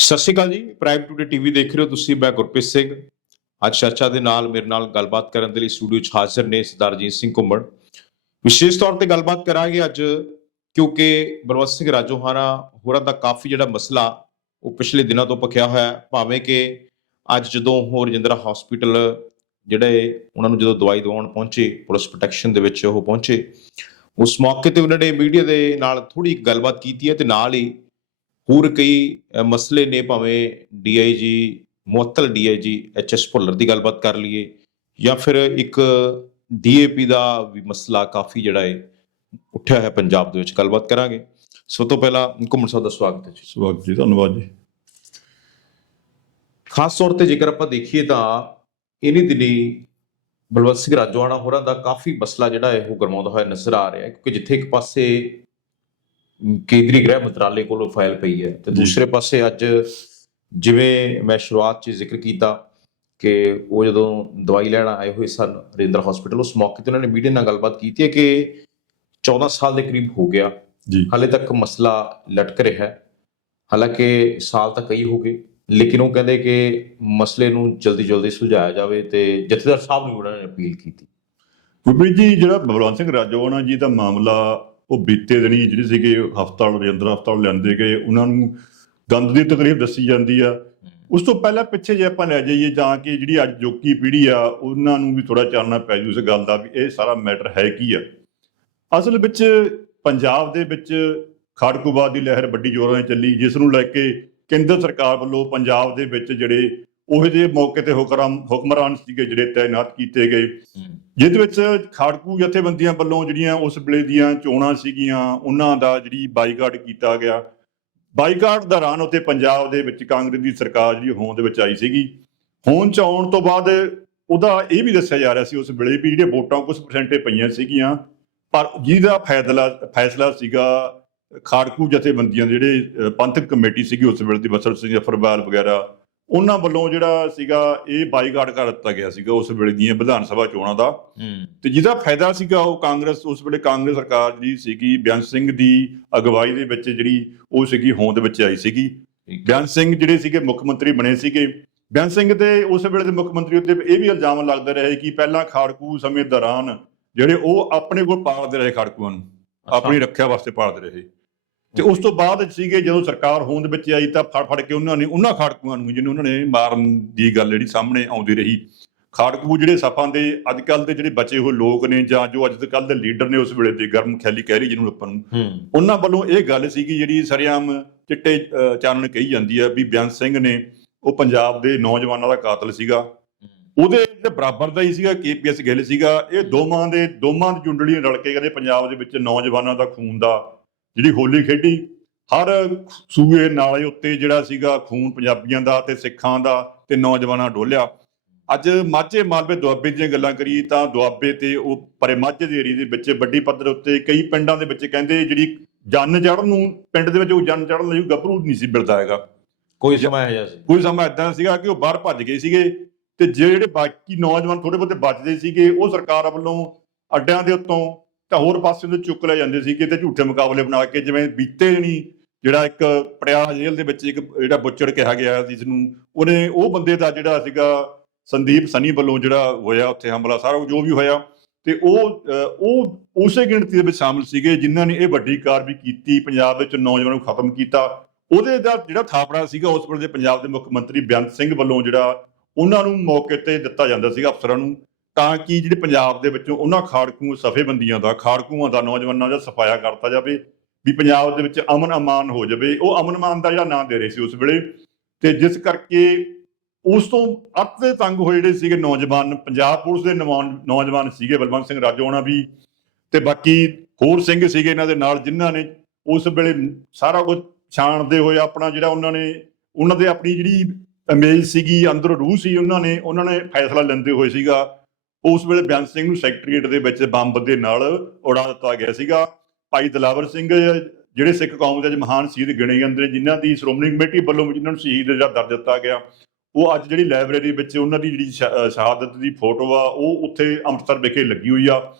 ਸਤਿ ਸ਼੍ਰੀ ਅਕਾਲ ਜੀ prime today TV ਦੇਖ ਰਹੇ ਹੋ ਤੁਸੀਂ, ਮੈਂ ਗੁਰਪ੍ਰੀਤ ਸਿੰਘ। ਅੱਜ ਚਰਚਾ ਦੇ ਨਾਲ ਮੇਰੇ ਨਾਲ ਗੱਲਬਾਤ ਕਰਨ ਦੇ ਲਈ ਸਟੂਡੀਓ 'ਚ ਹਾਜ਼ਰ ਨੇ ਸਰਦਾਰ ਜੀਤ ਸਿੰਘ ਘੁੰਮਣ। ਵਿਸ਼ੇਸ਼ ਤੌਰ ਤੇ ਗੱਲਬਾਤ ਕਰਾਂਗੇ ਅੱਜ, ਕਿਉਂਕਿ ਬਲਵੰਤ ਸਿੰਘ ਰਾਜੋਹਾਰਾ ਹੋਰਾਂ ਦਾ ਕਾਫੀ ਜਿਹੜਾ ਮਸਲਾ ਉਹ ਪਿਛਲੇ ਦਿਨਾਂ ਤੋਂ ਪੱਕਿਆ ਹੋਇਆ ਭਾਵੇਂ ਕਿ ਅੱਜ ਜਦੋਂ ਉਹ ਰਜਿੰਦਰਾ ਹਸਪੀਟਲ ਜਿਹੜੇ ਉਹਨਾਂ ਨੂੰ ਜਦੋਂ ਦਵਾਈ ਦਵਾਉਣ ਪਹੁੰਚੇ ਪੁਲਿਸ ਪ੍ਰੋਟੈਕਸ਼ਨ ਦੇ ਵਿੱਚ ਉਹ ਪਹੁੰਚੇ, ਉਸ ਮੌਕੇ ਤੇ ਉਹਨਾਂ ਨੇ ਮੀਡੀਆ ਦੇ ਨਾਲ ਥੋੜੀ ਗੱਲਬਾਤ ਕੀਤੀ ਹੈ ਤੇ ਨਾਲ ਹੀ ਹੋਰ ਕਈ ਮਸਲੇ ਨੇ ਭਾਵੇਂ ਡੀਆਈਜੀ ਮੁਅੱਤਲ ਡੀਆਈਜੀ ਐਚਐਸ ਭੁੱਲਰ ਦੀ ਗੱਲਬਾਤ ਕਰ ਲਈਏ ਜਾਂ ਫਿਰ ਇੱਕ ਡੀਏਪੀ ਦਾ ਵੀ ਮਸਲਾ ਕਾਫੀ ਜਿਹੜਾ ਹੈ ਉੱਠਿਆ ਹੈ ਪੰਜਾਬ ਦੇ ਵਿੱਚ ਗੱਲਬਾਤ ਕਰਾਂਗੇ। ਸਭ ਤੋਂ ਪਹਿਲਾਂ ਘੁੰਮਣ ਸਾਹਿਬ ਦਾ ਸਵਾਗਤ ਹੈ ਜੀ। ਸਵਾਗਤ ਜੀ ਧੰਨਵਾਦ ਜੀ। ਖਾਸ ਤੌਰ ਤੇ ਜੇਕਰ ਆਪਾਂ ਦੇਖੀਏ ਤਾਂ ਇਨੀ ਦਿਨੀ ਬਲਵੰਤ ਸਿੰਘ ਰਾਜੋਆਣਾ ਹੋਰਾਂ ਦਾ ਕਾਫੀ ਮਸਲਾ ਜਿਹੜਾ ਹੈ ਉਹ ਗਰਮਾਉਂਦਾ ਹੋਇਆ ਨਜ਼ਰ ਆ ਰਿਹਾ ਹੈ ਕਿਉਂਕਿ ਜਿੱਥੇ ਇੱਕ ਪਾਸੇ ਕੇਂਦਰੀ ਗ੍ਰਹਿ ਮੰਤਰਾਲੇ ਕੋਲੋਂ ਫਾਈਲ ਪਈ ਹੈ ਤੇ। ਦੂਸਰੇ ਪਾਸੇ ਅੱਜ ਜਿਵੇਂ ਮੈਂ ਸ਼ੁਰੂਆਤ 'ਚ ਜ਼ਿਕਰ ਕੀਤਾ ਕਿ ਉਹ ਜਦੋਂ ਦਵਾਈ ਲੈਣ ਆਏ ਹੋਏ ਸਨ ਰਜਿੰਦਰ ਹਸਪੀਟਲ ਉਸ ਮੌਕੇ ਤੇ ਉਹਨਾਂ ਨੇ ਮੀਡੀਆ ਨਾਲ ਗੱਲਬਾਤ ਕੀਤੀ ਹੈ ਕਿ 14 ਸਾਲ ਦੇ ਕਰੀਬ ਹੋ ਗਿਆ। ਜੀ। ਹਾਲੇ ਤੱਕ ਮਸਲਾ ਲਟਕ ਰਿਹਾ ਹੈ। ਹਾਲਾਂਕਿ ਸਾਲ ਤਾਂ ਕਈ ਹੋ ਗਏ ਲੇਕਿਨ ਉਹ ਕਹਿੰਦੇ ਕਿ ਮਸਲੇ ਨੂੰ ਜਲਦੀ ਜਲਦੀ ਸੁਲਝਾਇਆ ਜਾਵੇ ਤੇ ਜਥੇਦਾਰ ਸਾਹਿਬ ਨੂੰ ਉਹਨਾਂ ਨੇ ਅਪੀਲ ਕੀਤੀ। ਗੁਰਪ੍ਰੀਤ ਜੀ ਜਿਹੜਾ ਬਲਵੰਤ ਸਿੰਘ ਰਾਜੋਆਣਾ ਜੀ ਦਾ ਮਾਮਲਾ ਉਹ ਬੀਤੇ ਦਿਨੀ ਜਿਹੜੇ ਸੀਗੇ ਹਸਪਤਾਲ ਰਜਿੰਦਰ ਹਸਪਤਾਲ ਲਿਆਂਦੇ ਗਏ ਉਹਨਾਂ ਨੂੰ ਦੰਦ ਦੀ ਤਕਲੀਫ ਦੱਸੀ ਜਾਂਦੀ ਆ। ਉਸ ਤੋਂ ਪਹਿਲਾਂ ਪਿੱਛੇ ਜੇ ਆਪਾਂ ਲੈ ਜਾਈਏ ਤਾਂ ਕਿ ਜਿਹੜੀ ਅੱਜ ਜੋਕੀ ਪੀੜ੍ਹੀ ਆ ਉਹਨਾਂ ਨੂੰ ਵੀ ਥੋੜਾ ਚਾਨਣਾ ਪੈ ਜੂ ਇਸ ਗੱਲ ਦਾ ਵੀ ਇਹ ਸਾਰਾ ਮੈਟਰ ਹੈ ਕੀ ਆ। ਅਸਲ ਵਿੱਚ ਪੰਜਾਬ ਦੇ ਵਿੱਚ ਖਾੜਕੂਬਾਦ ਦੀ ਲਹਿਰ ਵੱਡੀ ਜ਼ੋਰਾਂ 'ਤੇ ਚੱਲੀ ਜਿਸ ਨੂੰ ਲੈ ਕੇ ਕੇਂਦਰ ਸਰਕਾਰ ਵੱਲੋਂ ਪੰਜਾਬ ਦੇ ਵਿੱਚ ਜਿਹੜੇ ਉਹ ਜਿਹੇ ਮੌਕੇ ਤੇ ਹੁਕਮ ਹੁਕਮਰਾਨ ਸੀਗੇ ਜਿਹੜੇ ਤਾਇਨਾਤ ਕੀਤੇ ਗਏ। ਜਿਹਦੇ ਵਿੱਚ ਖਾੜਕੂ ਜਥੇਬੰਦੀਆਂ ਵੱਲੋਂ ਜਿਹੜੀਆਂ ਉਸ ਵੇਲੇ ਦੀਆਂ ਚੋਣਾਂ ਸੀਗੀਆਂ ਉਹਨਾਂ ਦਾ ਜਿਹੜੀ ਬਾਈਕਾਟ ਕੀਤਾ ਗਿਆ। ਬਾਈਕਾਟ ਦੌਰਾਨ ਉੱਤੇ ਪੰਜਾਬ ਦੇ ਵਿੱਚ ਕਾਂਗਰਸ ਦੀ ਸਰਕਾਰ ਜਿਹੜੀ ਹੋਂਦ ਦੇ ਵਿੱਚ ਆਈ ਸੀਗੀ। ਹੋਂਦ ਚ ਆਉਣ ਤੋਂ ਬਾਅਦ ਉਹਦਾ ਇਹ ਵੀ ਦੱਸਿਆ ਜਾ ਰਿਹਾ ਸੀ ਉਸ ਵੇਲੇ ਵੀ ਜਿਹੜੇ ਵੋਟਾਂ ਕੁਝ ਪਰਸੈਂਟੇ ਪਈਆਂ ਸੀਗੀਆਂ। ਪਰ ਜਿਹਦਾ ਫੈਸਲਾ ਫੈਸਲਾ ਸੀਗਾ ਖਾੜਕੂ ਜਥੇਬੰਦੀਆਂ ਦੇ ਜਿਹੜੇ ਪੰਥਕ ਕਮੇਟੀ ਸੀਗੀ ਉਸ ਵੇਲੇ ਦੀ ਬਸਰ ਸਿੰਘ ਜਫਰਵਾਲ ਵਗੈਰਾ। ਉਹਨਾਂ ਵੱਲੋਂ ਜਿਹੜਾ ਸੀਗਾ ਇਹ ਬਾਈਕਾਟ ਕਰ ਦਿੱਤਾ ਗਿਆ ਸੀਗਾ ਉਸ ਵੇਲੇ ਦੀਆਂ ਵਿਧਾਨ ਸਭਾ ਚੋਣਾਂ ਦਾ। ਤੇ ਜਿਹਦਾ ਫਾਇਦਾ ਸੀਗਾ ਉਹ ਕਾਂਗਰਸ ਉਸ ਵੇਲੇ ਕਾਂਗਰਸ ਸਰਕਾਰ ਜਿਹੜੀ ਸੀਗੀ ਬਿਆਨ ਸਿੰਘ ਦੀ ਅਗਵਾਈ ਦੇ ਵਿੱਚ ਜਿਹੜੀ ਉਹ ਸੀਗੀ ਹੋਂਦ ਵਿੱਚ ਆਈ ਸੀਗੀ। ਬਿਆਨ ਸਿੰਘ ਜਿਹੜੇ ਸੀਗੇ ਮੁੱਖ ਮੰਤਰੀ ਬਣੇ ਸੀਗੇ। ਬਿਆਨ ਸਿੰਘ ਦੇ ਉਸ ਵੇਲੇ ਦੇ ਮੁੱਖ ਮੰਤਰੀ ਉੱਤੇ ਇਹ ਵੀ ਇਲਜ਼ਾਮ ਲੱਗਦੇ ਰਹੇ ਕਿ ਪਹਿਲਾਂ ਖਾੜਕੂ ਸਮੇਂ ਦੌਰਾਨ ਜਿਹੜੇ ਉਹ ਆਪਣੇ ਕੋਲ ਪਾਲਦੇ ਰਹੇ ਖਾੜਕੂਆਂ ਨੂੰ। ਆਪਣੀ ਰੱਖਿਆ ਵਾਸਤੇ ਪਾਲਦੇ ਰਹੇ। ਤੇ ਉਸ ਤੋਂ ਬਾਅਦ ਸੀਗੇ ਜਦੋਂ ਸਰਕਾਰ ਹੋਂਦ ਵਿੱਚ ਆਈ ਤਾਂ ਫੜ ਫੜ ਕੇ ਉਹਨਾਂ ਨੇ ਉਹਨਾਂ ਖਾੜਕੂਆਂ ਨੂੰ ਜਿਹਨੂੰ ਉਹਨਾਂ ਨੇ ਮਾਰਨ ਦੀ ਗੱਲ ਜਿਹੜੀ ਸਾਹਮਣੇ ਆਉਂਦੀ ਰਹੀ। ਖਾੜਕੂ ਜਿਹੜੇ ਸਫਾਂ ਦੇ ਅੱਜ ਕੱਲ ਦੇ ਜਿਹੜੇ ਬਚੇ ਹੋਏ ਲੋਕ ਨੇ ਜਾਂ ਜੋ ਅੱਜ ਕੱਲ ਦੇ ਲੀਡਰ ਨੇ ਉਸ ਵੇਲੇ ਦੇ ਗਰਮ ਖਿਆਲੀ ਕਹਿ ਰਹੀ ਜਿਹਨੂੰ ਆਪਾਂ ਨੂੰ ਹੂੰ। ਉਹਨਾਂ ਵੱਲੋਂ ਇਹ ਗੱਲ ਸੀਗੀ ਜਿਹੜੀ ਸਰਿਆਮ ਚਿੱਟੇ ਚਾਨਣ ਕਹੀ ਜਾਂਦੀ ਆ ਵੀ ਬਿਆਨ ਸਿੰਘ ਨੇ ਉਹ ਪੰਜਾਬ ਦੇ ਨੌਜਵਾਨਾਂ ਦਾ ਕਾਤਲ ਸੀਗਾ। ਉਹਦੇ ਜਿਹੜੇ ਬਰਾਬਰ ਦਾ ਹੀ ਸੀਗਾ ਕੇਪੀਐਸ ਗਿੱਲ ਸੀਗਾ। ਇਹ ਦੋਵਾਂ ਦੇ ਦੋਵਾਂ ਦੀ ਜੁੰਡਲੀਆਂ ਰਲ ਕੇ ਕਹਿੰਦੇ ਪੰਜਾਬ ਦੇ ਵਿੱਚ ਨੌਜਵਾਨਾਂ ਦਾ ਖੂਨ ਦਾ ਜਿਹੜੀ ਹੋਲੀ ਖੇਡੀ ਹਰ ਸੂਏ ਨਾਲੇ ਉੱਤੇ ਜਿਹੜਾ ਸੀਗਾ ਖੂਨ ਪੰਜਾਬੀਆਂ ਦਾ ਤੇ ਸਿੱਖਾਂ ਦਾ ਤੇ ਨੌਜਵਾਨਾਂ ਡੋਲਿਆ। ਅੱਜ ਮਾਝੇ ਮਾਲਵੇ ਦੁਆਬੇ ਦੀਆਂ ਗੱਲਾਂ ਕਰੀਏ ਤਾਂ ਦੁਆਬੇ ਤੇ ਉਹ ਪਰੇ ਮਾਝੇ ਦੇ ਏਰੀਏ ਦੇ ਵਿੱਚ ਵੱਡੀ ਪੱਧਰ ਉੱਤੇ ਕਈ ਪਿੰਡਾਂ ਦੇ ਵਿੱਚ ਕਹਿੰਦੇ ਜਿਹੜੀ ਜਨ ਚੜ੍ਹਨ ਨੂੰ ਪਿੰਡ ਦੇ ਵਿੱਚ ਉਹ ਜਨ ਚੜ੍ਹਨ ਲਈ ਗੱਭਰੂ ਨਹੀਂ ਸੀ ਮਿਲਦਾ ਹੈਗਾ। ਕੋਈ ਸਮਾਂ ਹੈ ਸੀ? ਕੋਈ ਸਮਾਂ ਇਦਾਂ ਸੀਗਾ ਕਿ ਉਹ ਬਾਹਰ ਭੱਜ ਗਏ ਸੀਗੇ ਤੇ ਜਿਹੜੇ ਬਾਕੀ ਨੌਜਵਾਨ ਥੋੜੇ ਬਹੁਤੇ ਬਚਦੇ ਸੀਗੇ ਉਹ ਸਰਕਾਰ ਵੱਲੋਂ ਅੱਡਿਆਂ ਦੇ ਉੱਤੋਂ ਤਾਂ ਹੋਰ ਪਾਸੇ ਤੋਂ ਚੁੱਕ ਲੈ ਜਾਂਦੇ ਸੀਗੇ ਤੇ ਝੂਠੇ ਮੁਕਾਬਲੇ ਬਣਾ ਕੇ ਜਿਵੇਂ ਬੀਤੇ ਨਹੀਂ, ਜਿਹੜਾ ਇੱਕ ਪਟਿਆਲਾ ਜੇਲ੍ਹ ਦੇ ਵਿੱਚ ਇੱਕ ਜਿਹੜਾ ਬੁੱਚੜ ਕਿਹਾ ਗਿਆ ਜਿਸ ਨੂੰ ਉਹਨੇ ਉਹ ਬੰਦੇ ਦਾ ਜਿਹੜਾ ਸੀਗਾ ਸੰਦੀਪ ਸਨੀ ਵੱਲੋਂ ਜਿਹੜਾ ਹੋਇਆ ਉੱਥੇ ਹਮਲਾ, ਸਾਰਾ ਜੋ ਵੀ ਹੋਇਆ ਤੇ ਉਹ ਉਹ ਉਸੇ ਗਿਣਤੀ ਦੇ ਵਿੱਚ ਸ਼ਾਮਲ ਸੀਗੇ ਜਿਨ੍ਹਾਂ ਨੇ ਇਹ ਵੱਡੀ ਕਾਰਵਾਈ ਕੀਤੀ, ਪੰਜਾਬ ਵਿੱਚ ਨੌਜਵਾਨਾਂ ਨੂੰ ਖਤਮ ਕੀਤਾ। ਉਹਦੇ ਦਾ ਜਿਹੜਾ ਥਾਪੜਾ ਸੀਗਾ, ਉਸ ਵੇਲੇ ਪੰਜਾਬ ਦੇ ਮੁੱਖ ਮੰਤਰੀ ਬੇਅੰਤ ਸਿੰਘ ਵੱਲੋਂ ਜਿਹੜਾ ਉਹਨਾਂ ਨੂੰ ਮੌਕੇ ਤੇ ਦਿੱਤਾ ਜਾਂਦਾ ਸੀਗਾ ਅਫਸਰਾਂ ਨੂੰ। ਤਾਂ ਕਿ ਜਿਹੜੇ ਪੰਜਾਬ ਦੇ ਵਿੱਚੋਂ ਉਹਨਾਂ ਖਾੜਕੂ ਸਫੇਬੰਦੀਆਂ ਦਾ, ਖਾੜਕੂਆਂ ਦਾ ਨੌਜਵਾਨਾਂ ਦਾ ਸਫਾਇਆ ਕਰਤਾ ਜਾਵੇ, ਵੀ ਪੰਜਾਬ ਦੇ ਵਿੱਚ ਅਮਨ ਅਮਾਨ ਹੋ ਜਾਵੇ। ਉਹ ਅਮਨ ਅਮਾਨ ਦਾ ਜਿਹੜਾ ਨਾਂ ਦੇ ਰਹੇ ਸੀ ਉਸ ਵੇਲੇ ਤੇ ਜਿਸ ਕਰਕੇ ਉਸ ਤੋਂ ਅੱਤ ਤੰਗ ਹੋਏ ਜਿਹੜੇ ਸੀਗੇ ਨੌਜਵਾਨ, ਪੰਜਾਬ ਪੁਲਿਸ ਦੇ ਨੌਜਵਾਨ ਨੌਜਵਾਨ ਸੀਗੇ ਬਲਵੰਤ ਸਿੰਘ ਰਾਜੋਆਣਾ ਵੀ ਤੇ ਬਾਕੀ ਹੋਰ ਸਿੰਘ ਸੀਗੇ ਇਹਨਾਂ ਦੇ ਨਾਲ ਜਿਨ੍ਹਾਂ ਨੇ ਉਸ ਵੇਲੇ ਸਾਰਾ ਕੁਝ ਛਾਣਦੇ ਹੋਏ ਆਪਣਾ ਜਿਹੜਾ ਉਹਨਾਂ ਨੇ, ਉਹਨਾਂ ਦੇ ਆਪਣੀ ਜਿਹੜੀ ਇਮੇਜ ਸੀਗੀ, ਅੰਦਰ ਰੂਹ ਸੀ, ਉਹਨਾਂ ਨੇ ਉਹਨਾਂ ਨੇ ਫੈਸਲਾ ਲੈਂਦੇ ਹੋਏ ਸੀਗਾ। ਉਸ ਵੇਲੇ ਬਿਆਨ ਸਿੰਘ ਨੂੰ ਸੈਕਟਰੀਏਟ ਦੇ ਵਿੱਚ ਬੰਬ ਦੇ ਨਾਲ ਉਡਾ ਦਿੱਤਾ ਗਿਆ ਸੀਗਾ। ਭਾਈ ਦਲਾਵਰ ਸਿੰਘ, ਜਿਹੜੇ ਸਿੱਖ ਕੌਮ ਦੇ ਅੱਜ ਮਹਾਨ ਸ਼ਹੀਦ ਗਿਣੇ ਜਾਂਦੇ ਨੇ, ਜਿਨ੍ਹਾਂ ਦੀ ਸ਼੍ਰੋਮਣੀ ਕਮੇਟੀ ਵੱਲੋਂ ਵੀ ਜਿਨ੍ਹਾਂ ਨੂੰ ਸ਼ਹੀਦ ਦਾ ਦਰ ਦਿੱਤਾ ਗਿਆ, ਉਹ ਅੱਜ ਜਿਹੜੀ ਲਾਇਬ੍ਰੇਰੀ ਵਿੱਚ ਉਹਨਾਂ ਦੀ ਜਿਹੜੀ ਸ਼ਹਾ- ਸ਼ਹਾਦਤ ਦੀ ਫੋਟੋ ਆ, ਉਹ ਉੱਥੇ ਅੰਮ੍ਰਿਤਸਰ ਵਿਖੇ ਲੱਗੀ ਹੋਈ ਆ।